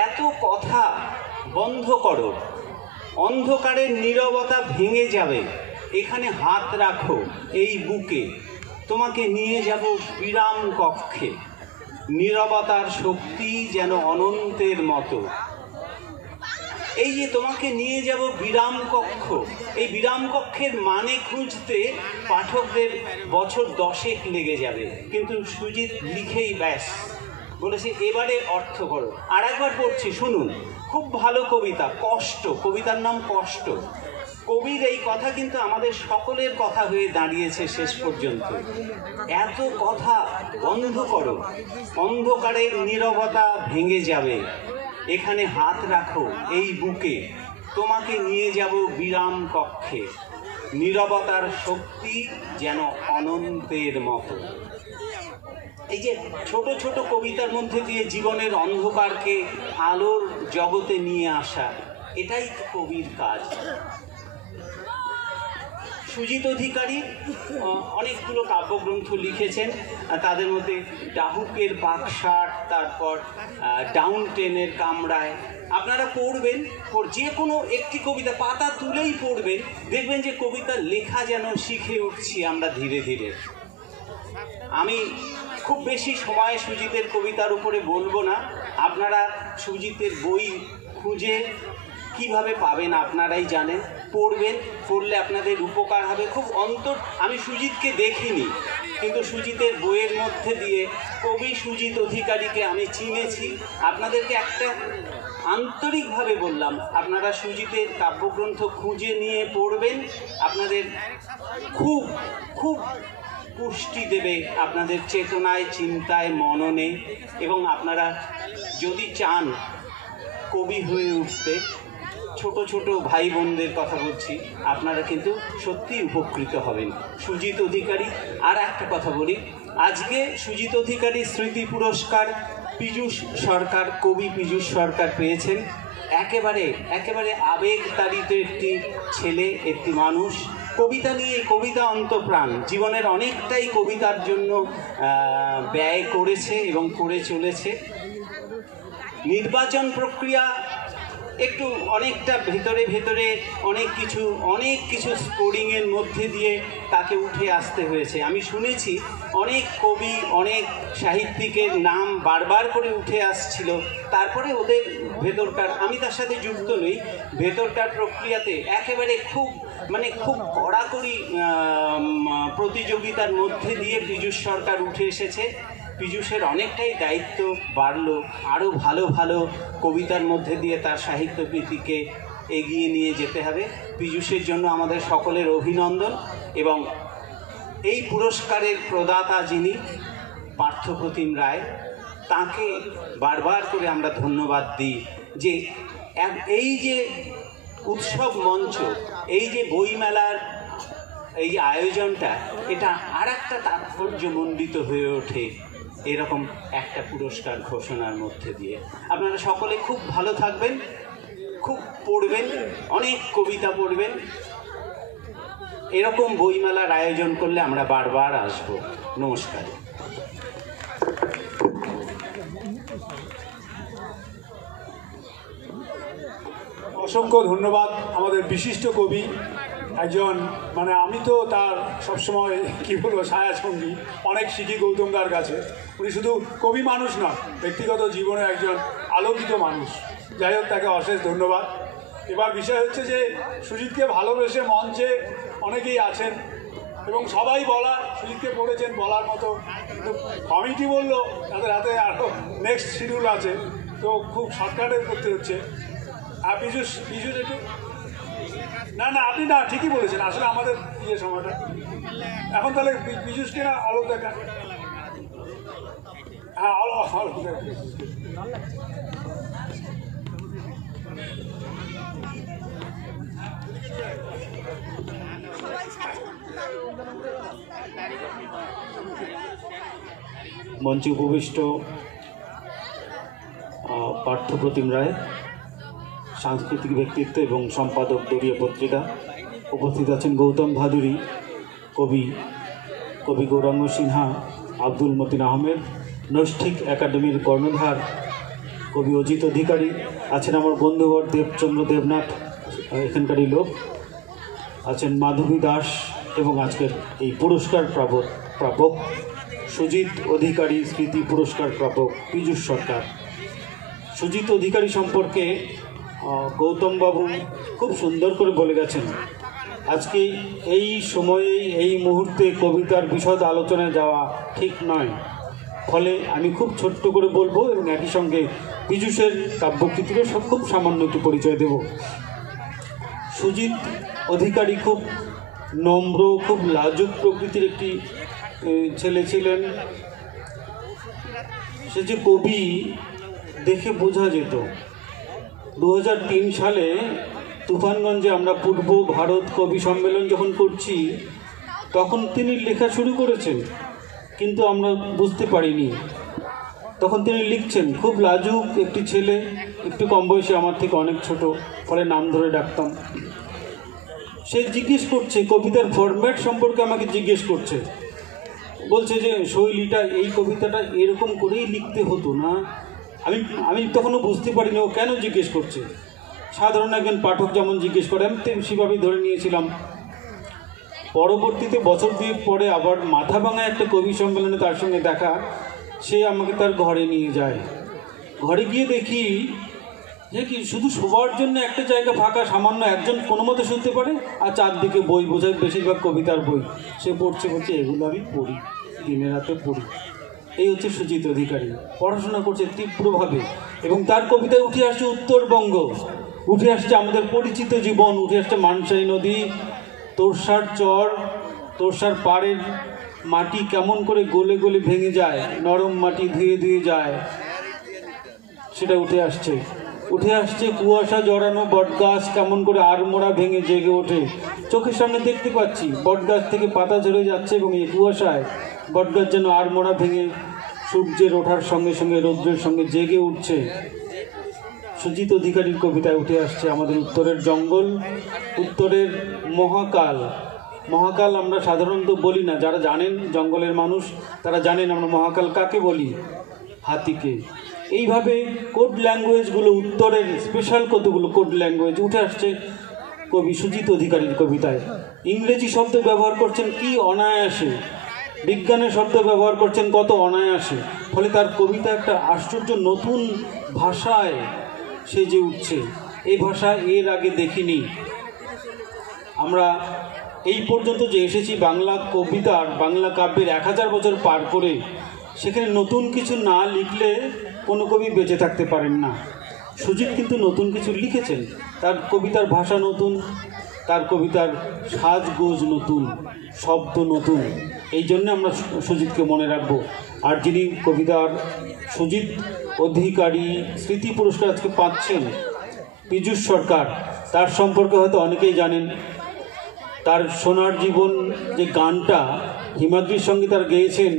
এত কথা বন্ধ করো, অন্ধকারের নীরবতা ভেঙে যাবে, এখানে হাত রাখো এই বুকে, তোমাকে নিয়ে যাব বিরাম কক্ষে, নীরবতার শক্তি যেন অনন্তের মতো। এই যে তোমাকে নিয়ে যাব বিরাম কক্ষ, এই বিরাম কক্ষের মানে খুঁজতে পাঠকদের বছর 10 লেগে যাবে, কিন্তু সুজিত লিখেই ব্যাস বলেছে এবারে অর্থ করো। আর একবার পড়ছি, শুনুন। খুব ভালো কবিতা, কষ্ট, কবিতার নাম কষ্ট। কবির এই কথা কিন্তু আমাদের সকলের কথা হয়ে দাঁড়িয়েছে শেষ পর্যন্ত। এত কথা বন্ধ করো, অন্ধকারের নীরবতা ভেঙে যাবে, এখানে হাত রাখো এই বুকে, তোমাকে নিয়ে যাব বিরাম কক্ষে, নীরবতার শক্তি যেন অনন্তের মতো। এই যে ছোট ছোট কবিতার মধ্যে দিয়ে জীবনের অন্ধকারকে আলোর জগতে নিয়ে আসা, এটাই তো কবির কাজ। সুজিত অধিকারী অনেকগুলো কাব্যগ্রন্থ লিখেছেন, তাদের মধ্যে ডাহুকের পাকশাট, তারপর ডাউন ট্রেনের কামরায়। আপনারা পড়বেন, যে কোনো একটি কবিতা পাতা তুলেই পড়বেন, দেখবেন যে কবিতা লেখা যেন শিখে উঠছি আমরা ধীরে ধীরে। আমি খুব বেশি সময় সুজিতের কবিতার উপরে বলবো না। আপনারা সুজিতের বই খুঁজে কিভাবে পাবেন আপনারাই জানেন, পড়বেন, পড়লে আপনাদের উপকার হবে। খুব আমি সুজিতকে দেখিনি, কিন্তু সুজিতের বইয়ের মধ্যে দিয়ে কবি সুজিত অধিকারীকে আমি চিনেছি। আপনাদেরকে একটা আন্তরিকভাবে বললাম, আপনারা সুজিতের কাব্যগ্রন্থ খুঁজে নিয়ে পড়বেন, আপনাদের খুব খুব পুষ্টি দেবে আপনাদের চেতনায়, চিন্তায়, মননে। এবং আপনারা যদি চান কবি হয়ে উঠতে, ছোট ছোট ভাই বোনদের কথা বলছি, আপনারা কিন্তু সত্যিই উপকৃত হবেন। সুজিত অধিকারী, আর একটা কথা বলি, আজকে সুজিত অধিকারী স্মৃতি পুরস্কার পীযূষ সরকার, কবি পীযূষ সরকার পেয়েছেন। একেবারে আবেগতাড়িত একটি ছেলে, একটি মানুষ, কবিতা নিয়ে, কবিতা অন্তপ্রাণ, জীবনের অনেকটাই কবিতার জন্য ব্যয় করেছে এবং করে চলেছে। নির্বাচন প্রক্রিয়া একটু অনেকটা ভেতরে অনেক কিছু স্কোরিংয়ের মধ্যে দিয়ে তাকে উঠে আসতে হয়েছে। আমি শুনেছি অনেক কবি, অনেক সাহিত্যিকের নাম বারবার করে উঠে আসছিল, তারপরে ওদের ভেতরকার, আমি তার সাথে যুক্ত নই, ভেতরকার প্রক্রিয়াতে একেবারে খুব কড়াকড়ি প্রতিযোগিতার মধ্যে দিয়ে পীযূষ সরকার উঠে এসেছে। পীযূষের অনেকটাই দায়িত্ব বাড়লো, আরও ভালো ভালো কবিতার মধ্যে দিয়ে তার সাহিত্য প্রীতিকে এগিয়ে নিয়ে যেতে হবে। পীযূষের জন্য আমাদের সকলের অভিনন্দন। এবং এই পুরস্কারের প্রদাতা যিনি, পার্থপ্রতিম রায়, তাকে বারবার করে আমরা ধন্যবাদ দিই যে এই যে উৎসব মঞ্চ, এই যে বইমেলার এই যে আয়োজনটা, এটা আর একটা তাৎপর্যমণ্ডিত হয়ে ওঠে এরকম একটা পুরস্কার ঘোষণার মধ্যে দিয়ে। আপনারা সকলে খুব ভালো থাকবেন, খুব পড়বেন, অনেক কবিতা পড়বেন। এরকম বইমেলার আয়োজন করলে আমরা বারবার আসব। নমস্কার। অসংখ্য ধন্যবাদ আমাদের বিশিষ্ট কবি, একজন, আমি তো তার সবসময় কী বলবো ছায়াসঙ্গী, অনেক শিখি গৌতমদার কাছে। উনি শুধু কবি মানুষ না, ব্যক্তিগত জীবনে একজন আলোকিত মানুষ। যাই হোক, তাকে অশেষ ধন্যবাদ। এবার বিষয় হচ্ছে যে সুজিতকে ভালোবেসে মঞ্চে অনেকেই আছেন, এবং সবাই সুজিতকে পড়েছেন বলার মতো, কিন্তু কমিটি বললো তাদের হাতে আরও নেক্সট শিডিউল আছে, তো খুব শর্টকাটে করতে হচ্ছে। আর পীযূষ একটু না আপনি না ঠিকই বলেছেন, আসলে আমাদের সময়টা এখন। তাহলে পীযূষকে না অলোক দেখা, হ্যাঁ অলোক দেখা। মঞ্চে উপবিষ্ট পার্থপ্রতিম রায়, সাংস্কৃতিক ব্যক্তিত্ব এবং সম্পাদক দলীয় পত্রিকা। উপস্থিত আছেন গৌতম ভাদুরী, কবি গৌরাঙ্গ সিনহা, আব্দুল মতিন আহমেদ, নৈষ্ঠিক একাডেমির কর্ণধার কবি অজিত অধিকারী, আছেন আমার বন্ধুবর দেবচন্দ্র দেবনাথ, এখানকারই লোক, আছেন মাধবী দাস এবং আজকের এই পুরস্কার প্রাপক সুজিত অধিকারী স্মৃতি পুরস্কার প্রাপক পীযূষ সরকার। সুজিত অধিকারী সম্পর্কে গৌতমবাবু খুব সুন্দর করে বলে গেছেন। আজকে এই সময়ে এই মুহূর্তে কবিতার বিশদ আলোচনায় যাওয়া ঠিক নয়, ফলে আমি খুব ছোট্ট করে বলবো এবং একই সঙ্গে পীযূষের কাব্যকৃতিরও খুব সামান্য একটু পরিচয় দেব। সুজিত অধিকারী খুব নম্র, খুব লাজুক প্রকৃতির একটি ছেলে ছিলেন। সে যে কবি দেখে বোঝা যেত। 2003 সালে তুফানগঞ্জে আমরা পূর্ব ভারত কবি সম্মেলন যখন করছি, তখন তিনি লেখা শুরু করেছেন, কিন্তু আমরা বুঝতে পারিনি। তখন তিনি লিখছেন, খুব লাজুক একটি ছেলে, একটু কম বয়সে, আমার থেকে অনেক ছোট, ফলে নাম ধরে ডাকতাম। সে জিজ্ঞেস করছে, কবিতার ফরম্যাট সম্পর্কে আমাকে জিজ্ঞেস করছে, বলছে যে শৈলীটা, এই কবিতাটা এরকম করেই লিখতে হতো না। আমি তখনও বুঝতে পারিনি ও কেন জিজ্ঞেস করছে। সাধারণ একজন পাঠক যেমন জিজ্ঞেস করে, আমি তো সেভাবেই ধরে নিয়েছিলাম। পরবর্তীতে বছর দুয়েক পরে আবার মাথাভাঙা একটা কবি সম্মেলনে তার সঙ্গে দেখা, সে আমাকে তার ঘরে নিয়ে যায়। ঘরে গিয়ে দেখি যে কি শুধু শোবার জন্য একটা জায়গা ফাঁকা, সামান্য একজন কোনো মতে শুনতে পারে, আর চারদিকে বই বোঝায়, বেশিরভাগ কবিতার বই। সে বলছে এগুলো আমি পড়ি, দিনে রাতে পড়ি। এই হচ্ছে সুজিত অধিকারী। পড়াশোনা করছে তীব্রভাবে এবং তার কবিতায় উঠে আসছে উত্তরবঙ্গ, উঠে আসছে আমাদের পরিচিত জীবন, উঠে আসছে মানসাই নদী, তোরসার চর, তোরসার পাড়ের মাটি কেমন করে গলে গলে ভেঙে যায়, নরম মাটি ধুয়ে ধুয়ে যায়, সেটা উঠে আসছে। কুয়াশা জড়ানো বটগাছ কেমন করে আড়মোড়া ভেঙে জেগে ওঠে। চোখের সামনে দেখতে পাচ্ছি বটগাছ থেকে পাতা ঝরে যাচ্ছে এবং এই কুয়াশায় বটগাছ যেন আড়মোড়া ভেঙে সূর্যের ওঠার সঙ্গে সঙ্গে রৌদ্রের সঙ্গে জেগে উঠছে। সুজিত অধিকারীর কবিতায় উঠে আসছে আমাদের উত্তরের জঙ্গল, উত্তরের মহাকাল। মহাকাল আমরা সাধারণত বলি না, যারা জানেন জঙ্গলের মানুষ তারা জানেন আমরা মহাকাল কাকে বলি, হাতিকে। এইভাবে কোড ল্যাঙ্গুয়েজগুলো, উত্তরের স্পেশাল কতগুলো কোড ল্যাঙ্গুয়েজ উঠে আসছে কবি সুজিত অধিকারীর কবিতায়। ইংরেজি শব্দ ব্যবহার করছেন কি অনায়াসে, বিজ্ঞানের শব্দ ব্যবহার করছেন কত অনায়াসে, ফলে তার কবিতা একটা আশ্চর্য নতুন ভাষায় সেজে উঠছে। এই ভাষা এর আগে দেখিনি আমরা। এই পর্যন্ত যে এসেছি বাংলা কবিতার, বাংলা কাব্যের 1000 বছর পার করে, সেখানে নতুন কিছু না লিখলে কোনো কবি বেঁচে থাকতে পারেন না। সুজিত কিন্তু নতুন কিছু লিখেছেন, তার কবিতার ভাষা নতুন, তার কবিতার সাজগোজ নতুন, শব্দ নতুন। এই জন্য আমরা সুজিতকে মনে রাখব। আর যিনি কবিতার সুজিত অধিকারী স্মৃতি পুরস্কার আজকে পাচ্ছেন, পীযূষ সরকার, তার সম্পর্কে হয়তো অনেকেই জানেন। তার সোনার জীবন যে গানটা হিমাদ্রির সঙ্গে তার গেয়েছেন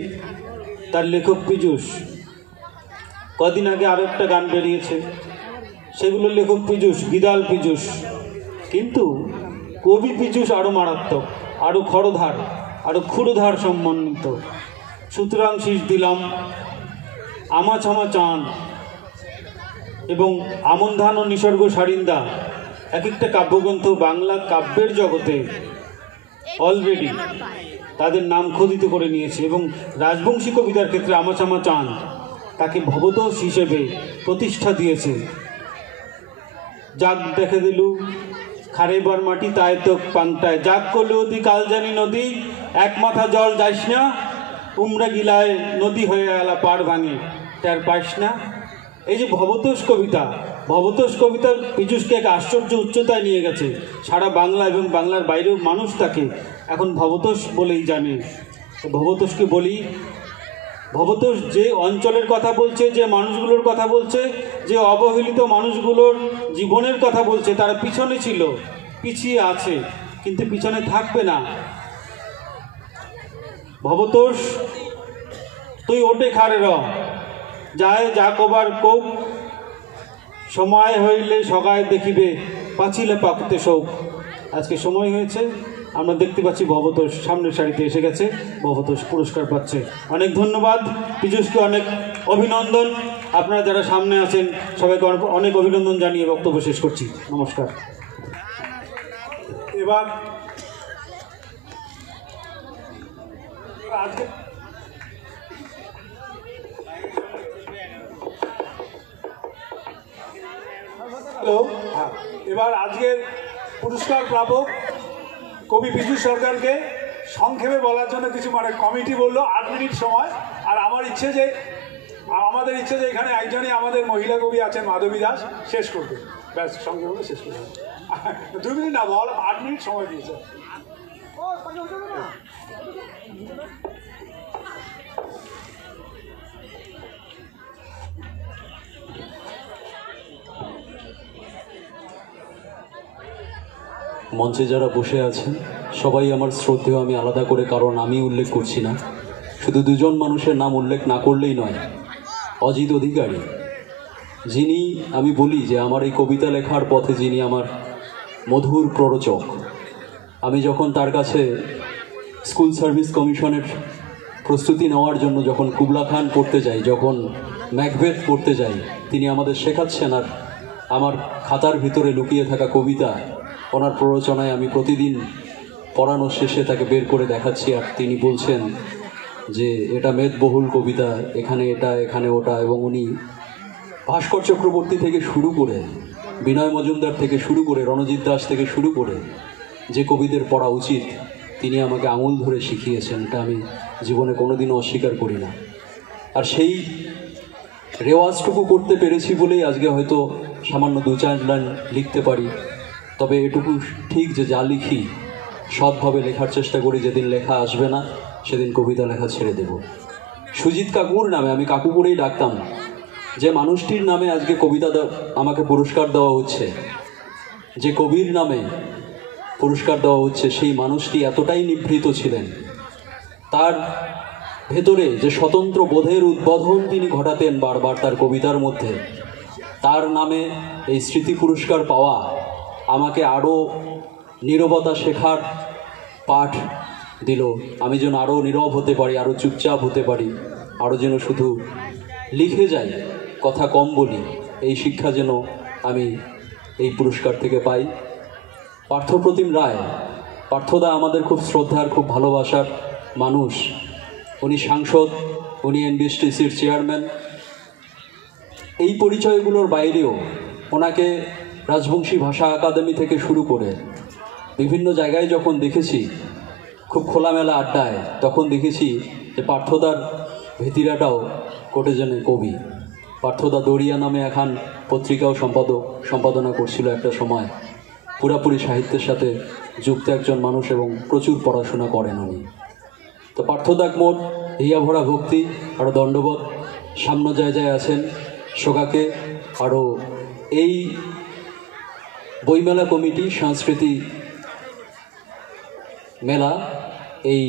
তার লেখক পীযূষ। কদিন আগে আরও একটা গান বেরিয়েছে, সেগুলোর লেখক পীযূষ, গিদাল পীযূষ। কিন্তু কবি পীযূষ আরও মারাত্মক, আরও খরধার, আরও ক্ষুরধার সম্মানিত। সুতরাং শীষ দিলাম, আমা ছামা চাঁদ এবং আমন ধান ও নিসর্গ সারিন্দা, এক একটা কাব্যগ্রন্থ বাংলা কাব্যের জগতে অলরেডি তাদের নাম খোদিত করে নিয়েছে। এবং রাজবংশী কবিতার ক্ষেত্রে আমা ছামা চাঁদ তাকে ভবতোষ হিসেবে প্রতিষ্ঠা দিয়েছে। জাগ দেখে দিলু খারেবার মাটি তাই তো পাংটায়, জাগ করলে অতি কাল জানি নদী, এক মাথা জল যাইস না, উমরা গিলায় নদী হয়ে এলা পাড় ভাঙে, তার পাইস না। এই যে ভবতোষ কবিতা, ভবতোষ কবিতা পীযূষকে এক আশ্চর্য উচ্চতায় নিয়ে গেছে। সারা বাংলা এবং বাংলার বাইরেও মানুষ তাকে এখন ভবতোষ বলেই জানে। ভবতোষকে বলি, ভবতোষ যে অঞ্চলের কথা বলছে, যে মানুষগুলোর কথা বলছে, যে অবহেলিত মানুষগুলোর জীবনের কথা বলছে, তারা পিছনে ছিল, পিছিয়ে আছে, কিন্তু পিছনে থাকবে না। ভবতোষ তুই ওটে খারে যায় যা কবার কোপ, সময় হইলে সগায় দেখিবে পাছিলে পাকুতে শোক। আজকে সময় হয়েছে, আমরা দেখতে পাচ্ছি ভবতোষ সামনের সারিতে এসে গেছে, ভবতোষ পুরস্কার পাচ্ছে। অনেক ধন্যবাদ পীযূষকে, অনেক অভিনন্দন। আপনারা যারা সামনে আছেন সবাইকে অনেক অভিনন্দন জানিয়ে বক্তব্য শেষ করছি। নমস্কার। এবার আজকে হ্যাঁ, এবার আজকের পুরস্কার প্রাপক কবি পীযূষ সরকারকে সংক্ষেপে বলার জন্য কিছু কমিটি বললো 8 মিনিট সময়। আর আমাদের ইচ্ছে যে এখানে একজনই আমাদের মহিলা কবি আছেন মাধবী দাস, শেষ করবে। ব্যাস, সংক্ষেপে শেষ করবে। 2 মিনিট না, বল 8 মিনিট সময় দিয়েছে। মঞ্চে যারা বসে আছেন সবাই আমার শ্রদ্ধেয়, আমি আলাদা করে কারণ আমি উল্লেখ করছি না। শুধু 2 জন মানুষের নাম উল্লেখ না করলেই নয়। অজিত অধিকারী, যিনি আমি বলি যে আমার এই কবিতা লেখার পথে যিনি আমার মধুর প্ররোচক। আমি যখন তার কাছে স্কুল সার্ভিস কমিশনের প্রস্তুতি নেওয়ার জন্য যখন কুবলা খান পড়তে যাই, যখন ম্যাকবেথ পড়তে যাই, তিনি আমাদের শেখাচ্ছেন। আর আমার খাতার ভিতরে লুকিয়ে থাকা কবিতা ওনার প্ররোচনায় আমি প্রতিদিন পড়ানোর শেষে তাকে বের করে দেখাচ্ছি। আর তিনি বলছেন যে এটা মেদবহুল কবিতা, এখানে এটা, এখানে ওটা। এবং উনি ভাস্কর চক্রবর্তী থেকে শুরু করে, বিনয় মজুমদার থেকে শুরু করে, রণজিৎ দাস থেকে শুরু করে যে কবিদের পড়া উচিত তিনি আমাকে আঙুল ধরে শিখিয়েছেন। এটা আমি জীবনে কোনোদিনও অস্বীকার করি না। আর সেই রেওয়াজটুকু করতে পেরেছি বলেই আজকে হয়তো সামান্য 2-4 লাইন লিখতে পারি। তবে এটুকু ঠিক যে যা লিখি সৎভাবে লেখার চেষ্টা করি। যেদিন লেখা আসবে না সেদিন কবিতা লেখা ছেড়ে দেব। সুজিত কাকুর নামে, আমি কাকু করেই ডাকতাম, যে মানুষটির নামে আজকে কবিতা আমাকে পুরস্কার দেওয়া হচ্ছে, যে কবির নামে পুরস্কার দেওয়া হচ্ছে, সেই মানুষটি এতটাই নিভৃত ছিলেন, তার ভেতরে যে স্বতন্ত্র বোধের উদ্বোধন তিনি ঘটাতেন বারবার তার কবিতার মধ্যে, তার নামে এই স্মৃতি পুরস্কার পাওয়া আমাকে আরও নীরবতা শেখার পাঠ দিল। আমি যেন আরও নীরব হতে পারি, আরও চুপচাপ হতে পারি, আরও যেন শুধু লিখে যাই, কথা কম বলি, এই শিক্ষা যেন আমি এই পুরস্কার থেকে পাই। পার্থপ্রতিম রায়, পার্থদা আমাদের খুব শ্রদ্ধার, খুব ভালোবাসার মানুষ। উনি সাংসদ, উনি এনবিএসটিসির চেয়ারম্যান। এই পরিচয়গুলোর বাইরেও ওনাকে রাজবংশী ভাষা একাডেমি থেকে শুরু করে বিভিন্ন জায়গায় যখন দেখেছি, খুব খোলামেলা আড্ডায়, তখন দেখেছি যে পার্থদার ভেতিরাটাও কোটেজনে কবি। পার্থদা দরিয়া নামে এখন পত্রিকাও সম্পাদনা করছিল একটা সময়। পুরাপুরি সাহিত্যের সাথে যুক্ত একজন মানুষ এবং প্রচুর পড়াশোনা করেন উনি। তো পার্থদাক মোট হিয়া ভরা ভক্তি, আরও দণ্ডবোধ। সামনে জায়গায় আছেন শোকাকে, আরও এই বইমেলা কমিটি, সংস্কৃতি মেলা, এই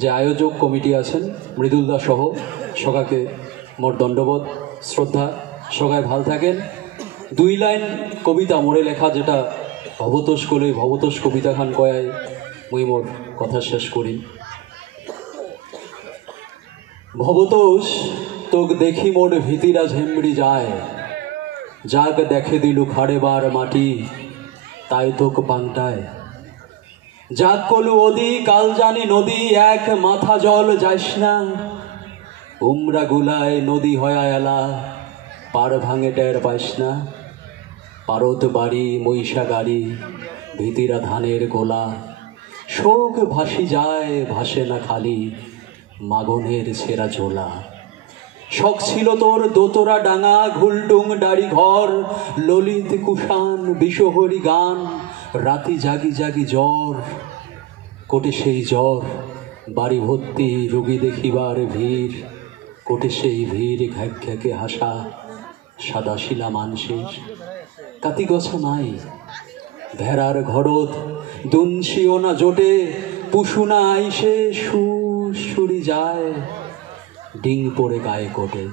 যে আয়োজক কমিটি আছেন মৃদুলদা সহ শোকাকে মোর দণ্ডবোধ, শ্রদ্ধা। সবাই ভাল থাকেন। 2 লাইন কবিতা মোরে লেখা, যেটা ভবতোষ কলে ভবতোষ কবিতা খান কয়ায় মুই মোর কথা শেষ করি। ভবতোষ তোক দেখি মোর ভীতিরা ঝেমড়ি যায়, যাক দেখে দিলু খাড়েবার মাটি তাই তোক পাংটায়। যাক কলু ওদি কাল জানি নদী, এক মাথা জল যাইস না, উমরা গুলায় নদী হয়া এলা পার ভাঙে টের পাইস না। পারত বাড়ি মহিষা গাড়ি, ভীতিরা ধানের গোলা, শোক ভাসি যায়, ভাসে না খালি মাগনের ছেঁড়া ঝোলা। শখ ছিল তোর দোতরা ডাঙা, ঘুলটুং ডাড়ি ঘর, ললিত কুষাণ বিষহরি গান, রাতি জাগি জাগি জ্বর। কোটে সেই জ্বর, বাড়ি ভর্তি রোগী দেখিবার ভিড়, কোটে সেই ভিড় ঘ্যাক ঘ্যাকে হাসা সাদা শিলা মানসের। কাতি গছা নাই, ভেড়ার ঘরত দুনশিও না জোটে, পুষুনা আইসে সুরি যায়, ডিং পড়ে গায়ে কোটে।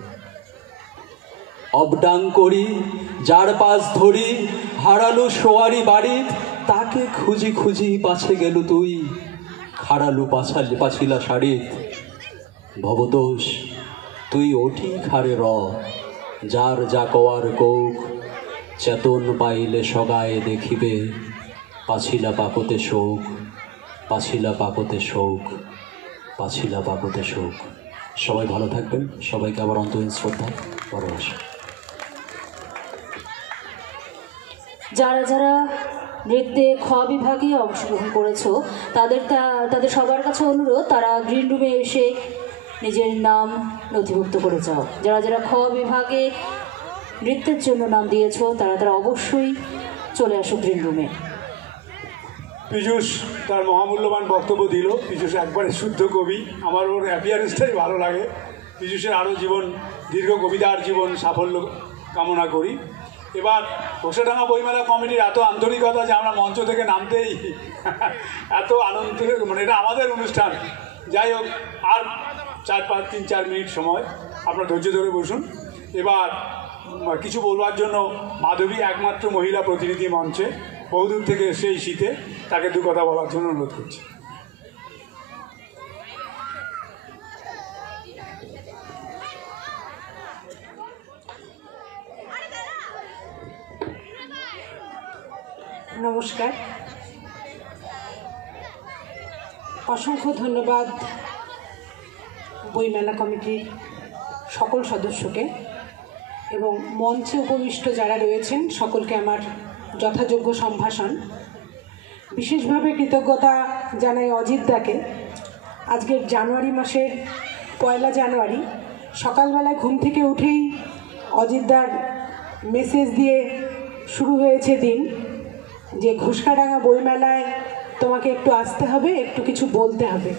অবডাং করি যার পাশ ধরি, হারালু সোয়ারি বাড়িত, তাকে খুঁজি খুঁজি পাছে গেল তুই, খাড়ালু পাছিলা শাড়িত। ভবতোষ তুই ওঠি খারে র, যার যা কওয়ার কৌক, চেতন পাইলে সগায়ে দেখিবে, পাছিলা পাকতে শোক, পাছিলা পাকতে শোক, পাছিলা পাকতে শোক। সবাই ভালো থাকবেন, সবাইকে আবার অন্তহীন শ্রদ্ধা, ভালোবাসা। যারা যারা নৃত্যে খ বিভাগে অংশগ্রহণ করেছো তাদের সবার কাছে অনুরোধ, তারা গ্রিন রুমে এসে নিজের নাম নথিভুক্ত করে যাও। যারা যারা খ বিভাগে নৃত্যের জন্য নাম দিয়েছো তারা অবশ্যই চলে আসো গ্রিন রুমে। পীযূষ তার মহামূল্যবান বক্তব্য দিল। পীযূষ একবারে শুদ্ধ কবি, আমার ওর অ্যাপিয়ারেন্সটাই ভালো লাগে। পীযূষের আরও দীর্ঘ কবিতার জীবন সাফল্য কামনা করি। এবার ঘোষাডাঙ্গা বইমেলা কমিটির এত আন্তরিকতা যে আমরা মঞ্চ থেকে নামতেই এত আনন্দ, মানে এটা আমাদের অনুষ্ঠান। যাই হোক, আর 3-4 মিনিট সময় আপনার ধৈর্য ধরে বসুন। এবার কিছু বলবার জন্য মাধবী একমাত্র মহিলা প্রতিনিধি মঞ্চে, বহুদূর থেকে সেই শীতে, তাকে দু কথা বলার জন্য অনুরোধ করছি। নমস্কার, অসংখ্য ধন্যবাদ বইমেলা কমিটির সকল সদস্যকে এবং মঞ্চে উপবিষ্ট যারা রয়েছেন সকলকে আমার যথাযোগ্য সম্ভাষণ। বিশেষভাবে কৃতজ্ঞতা জানাই অজিত দাকে। আজকের জানুয়ারি মাসের 1 জানুয়ারি সকালবেলায় ঘুম থেকে উঠেই অজিতদার মেসেজ দিয়ে শুরু হয়েছে দিন, যে ঘোষকাডাঙ্গা বইমেলায় তোমাকে একটু আসতে হবে, একটু কিছু বলতে হবে।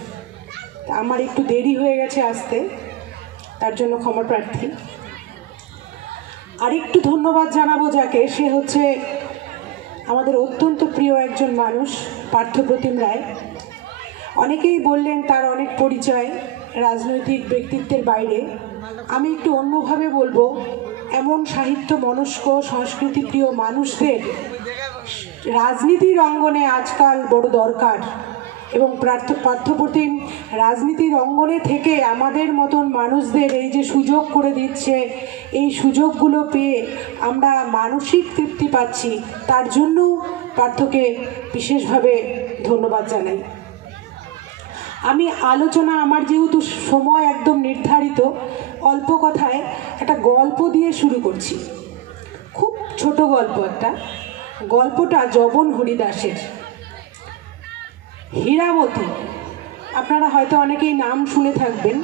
আমার একটু দেরি হয়ে গেছে আসতে, তার জন্য ক্ষমা প্রার্থী। আরেকটু ধন্যবাদ জানাবো যাকে, সে হচ্ছে আমাদের অত্যন্ত প্রিয় একজন মানুষ, পার্থপ্রতিম রায়। অনেকেই বললেন তার অনেক পরিচয় রাজনৈতিক ব্যক্তিত্বের বাইরে। আমি একটু অন্যভাবে বলবো, এমন সাহিত্য মনস্ক সংস্কৃতিপ্রিয় মানুষদের রাজনীতির অঙ্গনে আজকাল বড় দরকার, এবং পার্থপ্রতিম রাজনীতির অঙ্গনে থেকে আমাদের মতন মানুষদের এই যে সুযোগ করে দিচ্ছে, এই সুযোগগুলো পেয়ে আমরা মানসিক তৃপ্তি পাচ্ছি, তার জন্যও পার্থকে বিশেষভাবে ধন্যবাদ জানাই। আমি আলোচনা, আমার যেহেতু সময় একদম নির্ধারিত, অল্প কথায় একটা গল্প দিয়ে শুরু করছি। খুব ছোট গল্প একটা। গল্পটা জবন হরিদাসের। হীরামতি, আপনারা হয়তো অনেকেই নাম শুনে থাকবেন।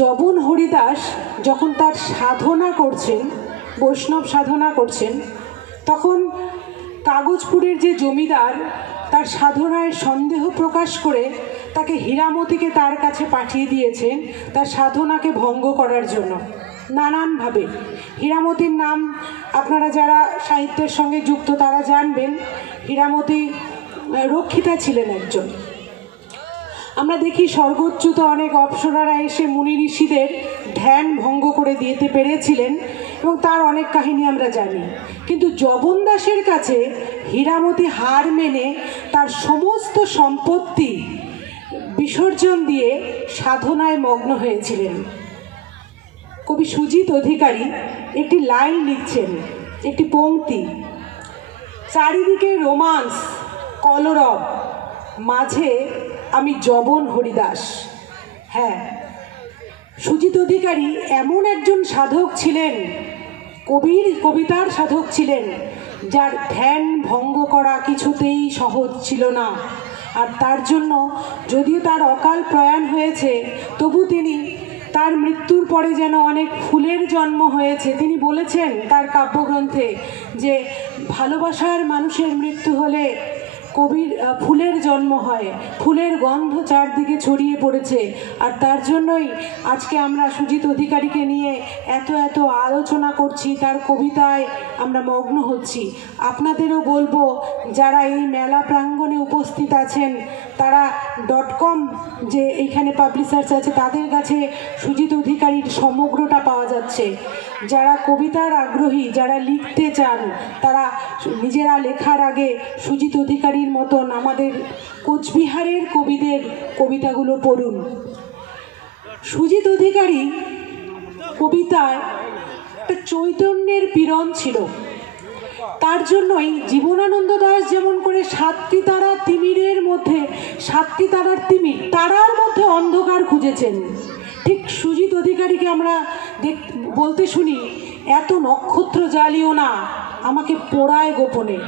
জবন হরিদাস যখন তার সাধনা করছেন, বৈষ্ণব সাধনা করছেন, তখন কাগজপুরের যে জমিদার তার সাধনায় সন্দেহ প্রকাশ করে তাকে হীরামতিকে তার কাছে পাঠিয়ে দিয়েছেন তার সাধনাকে ভঙ্গ করার জন্য নানানভাবে। হীরামতির নাম আপনারা যারা সাহিত্যের সঙ্গে যুক্ত তারা জানবেন। হীরামতি রক্ষিতা ছিলেন একজন। আমরা দেখি স্বর্গচ্যুত অনেক অপ্সরারা এসে মুনি ঋষিদের ধ্যান ভঙ্গ করে দিতে পেরেছিলেন, এবং তার অনেক কাহিনী আমরা জানি। কিন্তু জবন দাসের কাছে হীরামতি হার মেনে তার সমস্ত সম্পত্তি বিসর্জন দিয়ে সাধনায় মগ্ন হয়েছিলেন। কবি সুজিত অধিকারী একটি লাইন লিখছেন, একটি পংক্তি: চারিদিকে রোমান্স কলরব, মাঝে আমি জবন হরিদাস। হ্যাঁ, সুজিত অধিকারী এমন একজন সাধক ছিলেন, কবিতার সাধক ছিলেন, যার ধ্যান ভঙ্গ করা কিছুতেই সহজ ছিল না। আর তার জন্য যদিও তার অকাল প্রয়াণ হয়েছে, তবু তিনি তার মৃত্যুর পরে যেন অনেক ফুলের জন্ম হয়েছে। তিনি বলেছেন তার কাব্যগ্রন্থে যে ভালোবাসার মানুষের মৃত্যু হলে কবির ফুলের জন্ম হয়, ফুলের গন্ধ চারদিকে ছড়িয়ে পড়েছে। আর তার জন্যই আজকে আমরা সুজিত অধিকারীকে নিয়ে এত আলোচনা করছি, তার কবিতায় আমরা মগ্ন হচ্ছি। আপনাদেরও বলবো, যারা এই মেলা প্রাঙ্গণে উপস্থিত আছেন তারা .com যে এইখানে পাবলিশার্স আছে তাদের কাছে সুজিত অধিকারীর সমগ্রটা পাওয়া যাচ্ছে। যারা কবিতার আগ্রহী, যারা লিখতে চান, তারা নিজেরা লেখার আগে সুজিত অধিকারীর মতন আমাদের কোচবিহারের কবিদের কবিতাগুলো পড়ুন। সুজিত অধিকারী কবিতায় একটা চৈতন্যের পীড়ন ছিল। তার জন্যই জীবনানন্দ দাশ যেমন করে সাতটি তারা তিমিরের মধ্যে, সাতটি তারার তিমির, তারার মধ্যে অন্ধকার খুঁজেছেন, ঠিক সুজিত অধিকারীকে আমরা বলতে শুনি, এত নক্ষত্র জ্বালিও না, আমাকে পোড়ায় গোপনে।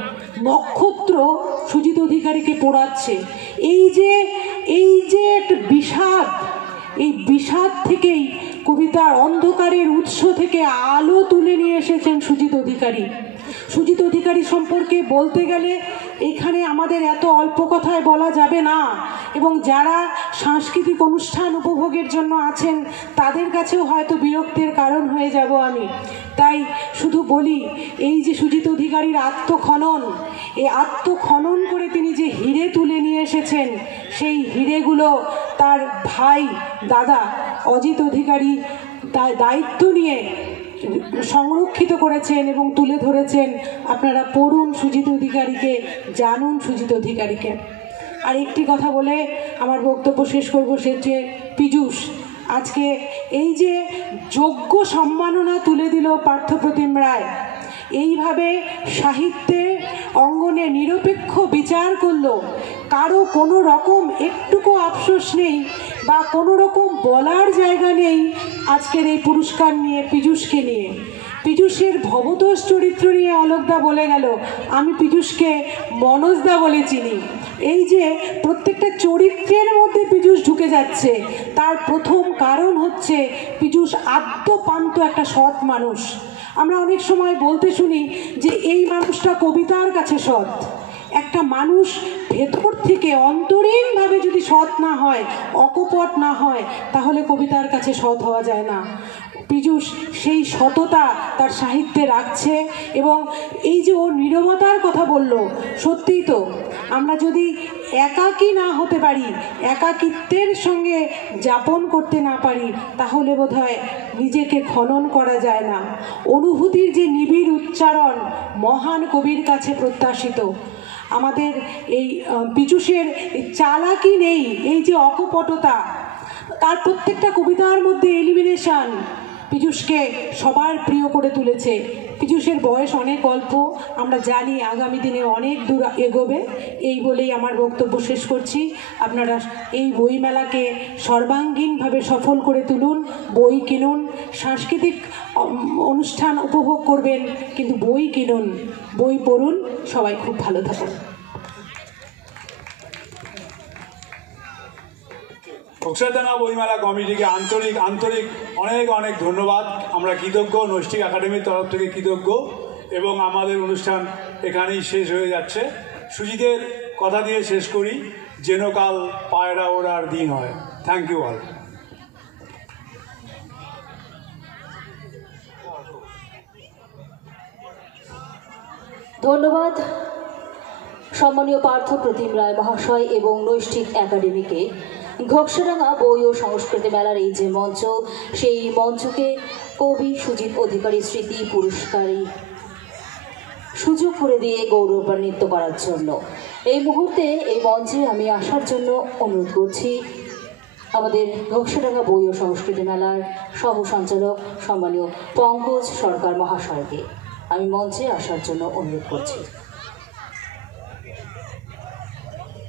নক্ষত্র সুজিত অধিকারীকে পোড়াচ্ছে। এই যে একটা বিষাদ, এই বিষাদ থেকেই কবিতার অন্ধকারের উৎস থেকে আলো তুলে নিয়ে এসেছেন সুজিত অধিকারী। সুজিত অধিকারী সম্পর্কে বলতে গেলে এখানে আমাদের এত অল্প কথায় বলা যাবে না, এবং যারা সাংস্কৃতিক অনুষ্ঠান উপভোগের জন্য আছেন তাদের কাছেও হয়তো বিরক্তির কারণ হয়ে যাব আমি। তাই শুধু বলি, এই যে সুজিত অধিকারীর আত্মখনন, এই আত্মখনন করে তিনি যে হিরে তুলে নিয়ে এসেছেন, সেই হিরেগুলো তার ভাই দাদা অজিত অধিকারী তার দায়িত্ব নিয়ে সংরক্ষিত করেছেন এবং তুলে ধরেছেন। আপনারা পড়ুন সুজিত অধিকারীকে, জানুন সুজিত অধিকারীকে। আর একটি কথা বলে আমার বক্তব্য শেষ করব, সে যে পীযূষ আজকে এই যে যোগ্য সম্মাননা তুলে দিল পার্থপ্রতিম রায়, এইভাবে সাহিত্যের অঙ্গনে নিরপেক্ষ বিচার করলো, কারো কোনো রকম একটুকু আফসোস নেই বা কোনো রকম বলার জায়গা নেই আজকের এই পুরস্কার নিয়ে, পীযূষকে নিয়ে। পীযূষের ভবতোষ চরিত্র নিয়ে অলোকদা বলে গেল, আমি পীযূষকে মনোজদা বলে চিনি। এই যে প্রত্যেকটা চরিত্রের মধ্যে পীযূষ ঢুকে যাচ্ছে, তার প্রথম কারণ হচ্ছে পীযূষ আদ্যপান্ত একটা সৎ মানুষ। আমরা অনেক সময় বলতে শুনি যে এই মানুষটা কবিতার কাছে সৎ। একটা মানুষ ভেতর থেকে অন্তরীণভাবে যদি সৎ না হয়, অকপট না হয়, তাহলে কবিতার কাছে সৎ হওয়া যায় না। পীযূষ সেই সততা তার সাহিত্যে রাখছে। এবং এই যে ও নীরবতার কথা বলল, সত্যিই তো আমরা যদি একাকী না হতে পারি, একাকিত্বের সঙ্গে যাপন করতে না পারি, তাহলে বোধহয় নিজেকে খনন করা যায় না। অনুভূতির যে নিবিড় উচ্চারণ মহান কবির কাছে প্রত্যাশিত। আমাদের এই পীযূষের চালাকি নেই, এই যে অকপটতা, তার প্রত্যেকটা কবিতার মধ্যে এলিমিনেশন পীযূষকে সবার প্রিয় করে তুলেছে। পীযূষের বয়স অনেক অল্প, আমরা জানি আগামী দিনে অনেক দূর এগোবে। এই বলেই আমার বক্তব্য শেষ করছি। আপনারা এই বইমেলাকে সর্বাঙ্গীনভাবে সফল করে তুলুন, বই কিনুন, সাংস্কৃতিক অনুষ্ঠান উপভোগ করবেন, কিন্তু বই কিনুন, বই পড়ুন। সবাই খুব ভালো থাকুন। ঘোকসাডাঙ্গা বইমেলা কমিটিকে আন্তরিক অনেক ধন্যবাদ। আমরা কৃতজ্ঞ, নৈষ্ঠিক একাডেমির তরফ থেকে কৃতজ্ঞ। এবং আমাদের অনুষ্ঠান এখানেই শেষ হয়ে যাচ্ছে। সুজিতের কথা দিয়ে শেষ করি, যেন কাল পায়রা ওড়ার দিন হয়। Thank you all. ধন্যবাদ সম্মানীয় পার্থপ্রতিম রায় মহাশয় এবং নৈষ্ঠিক একাডেমিকে। ঘোকসাডাঙ্গা বই ও সংস্কৃতি মেলার এই যে মঞ্চ, সেই মঞ্চকে কবি সুজিত অধিকারী স্মৃতি পুরস্কারী সুযোগ করে দিয়ে গৌরবান্বিত করার জন্য এই মুহূর্তে এই মঞ্চে আমি আসার জন্য অনুরোধ করছি আমাদের ঘোকসাডাঙ্গা বই ও সংস্কৃতি মেলার সহ সঞ্চালক সম্মানীয় পঙ্কজ সরকার মহাশয়কে। আমি মঞ্চে আসার জন্য অনুরোধ করছি।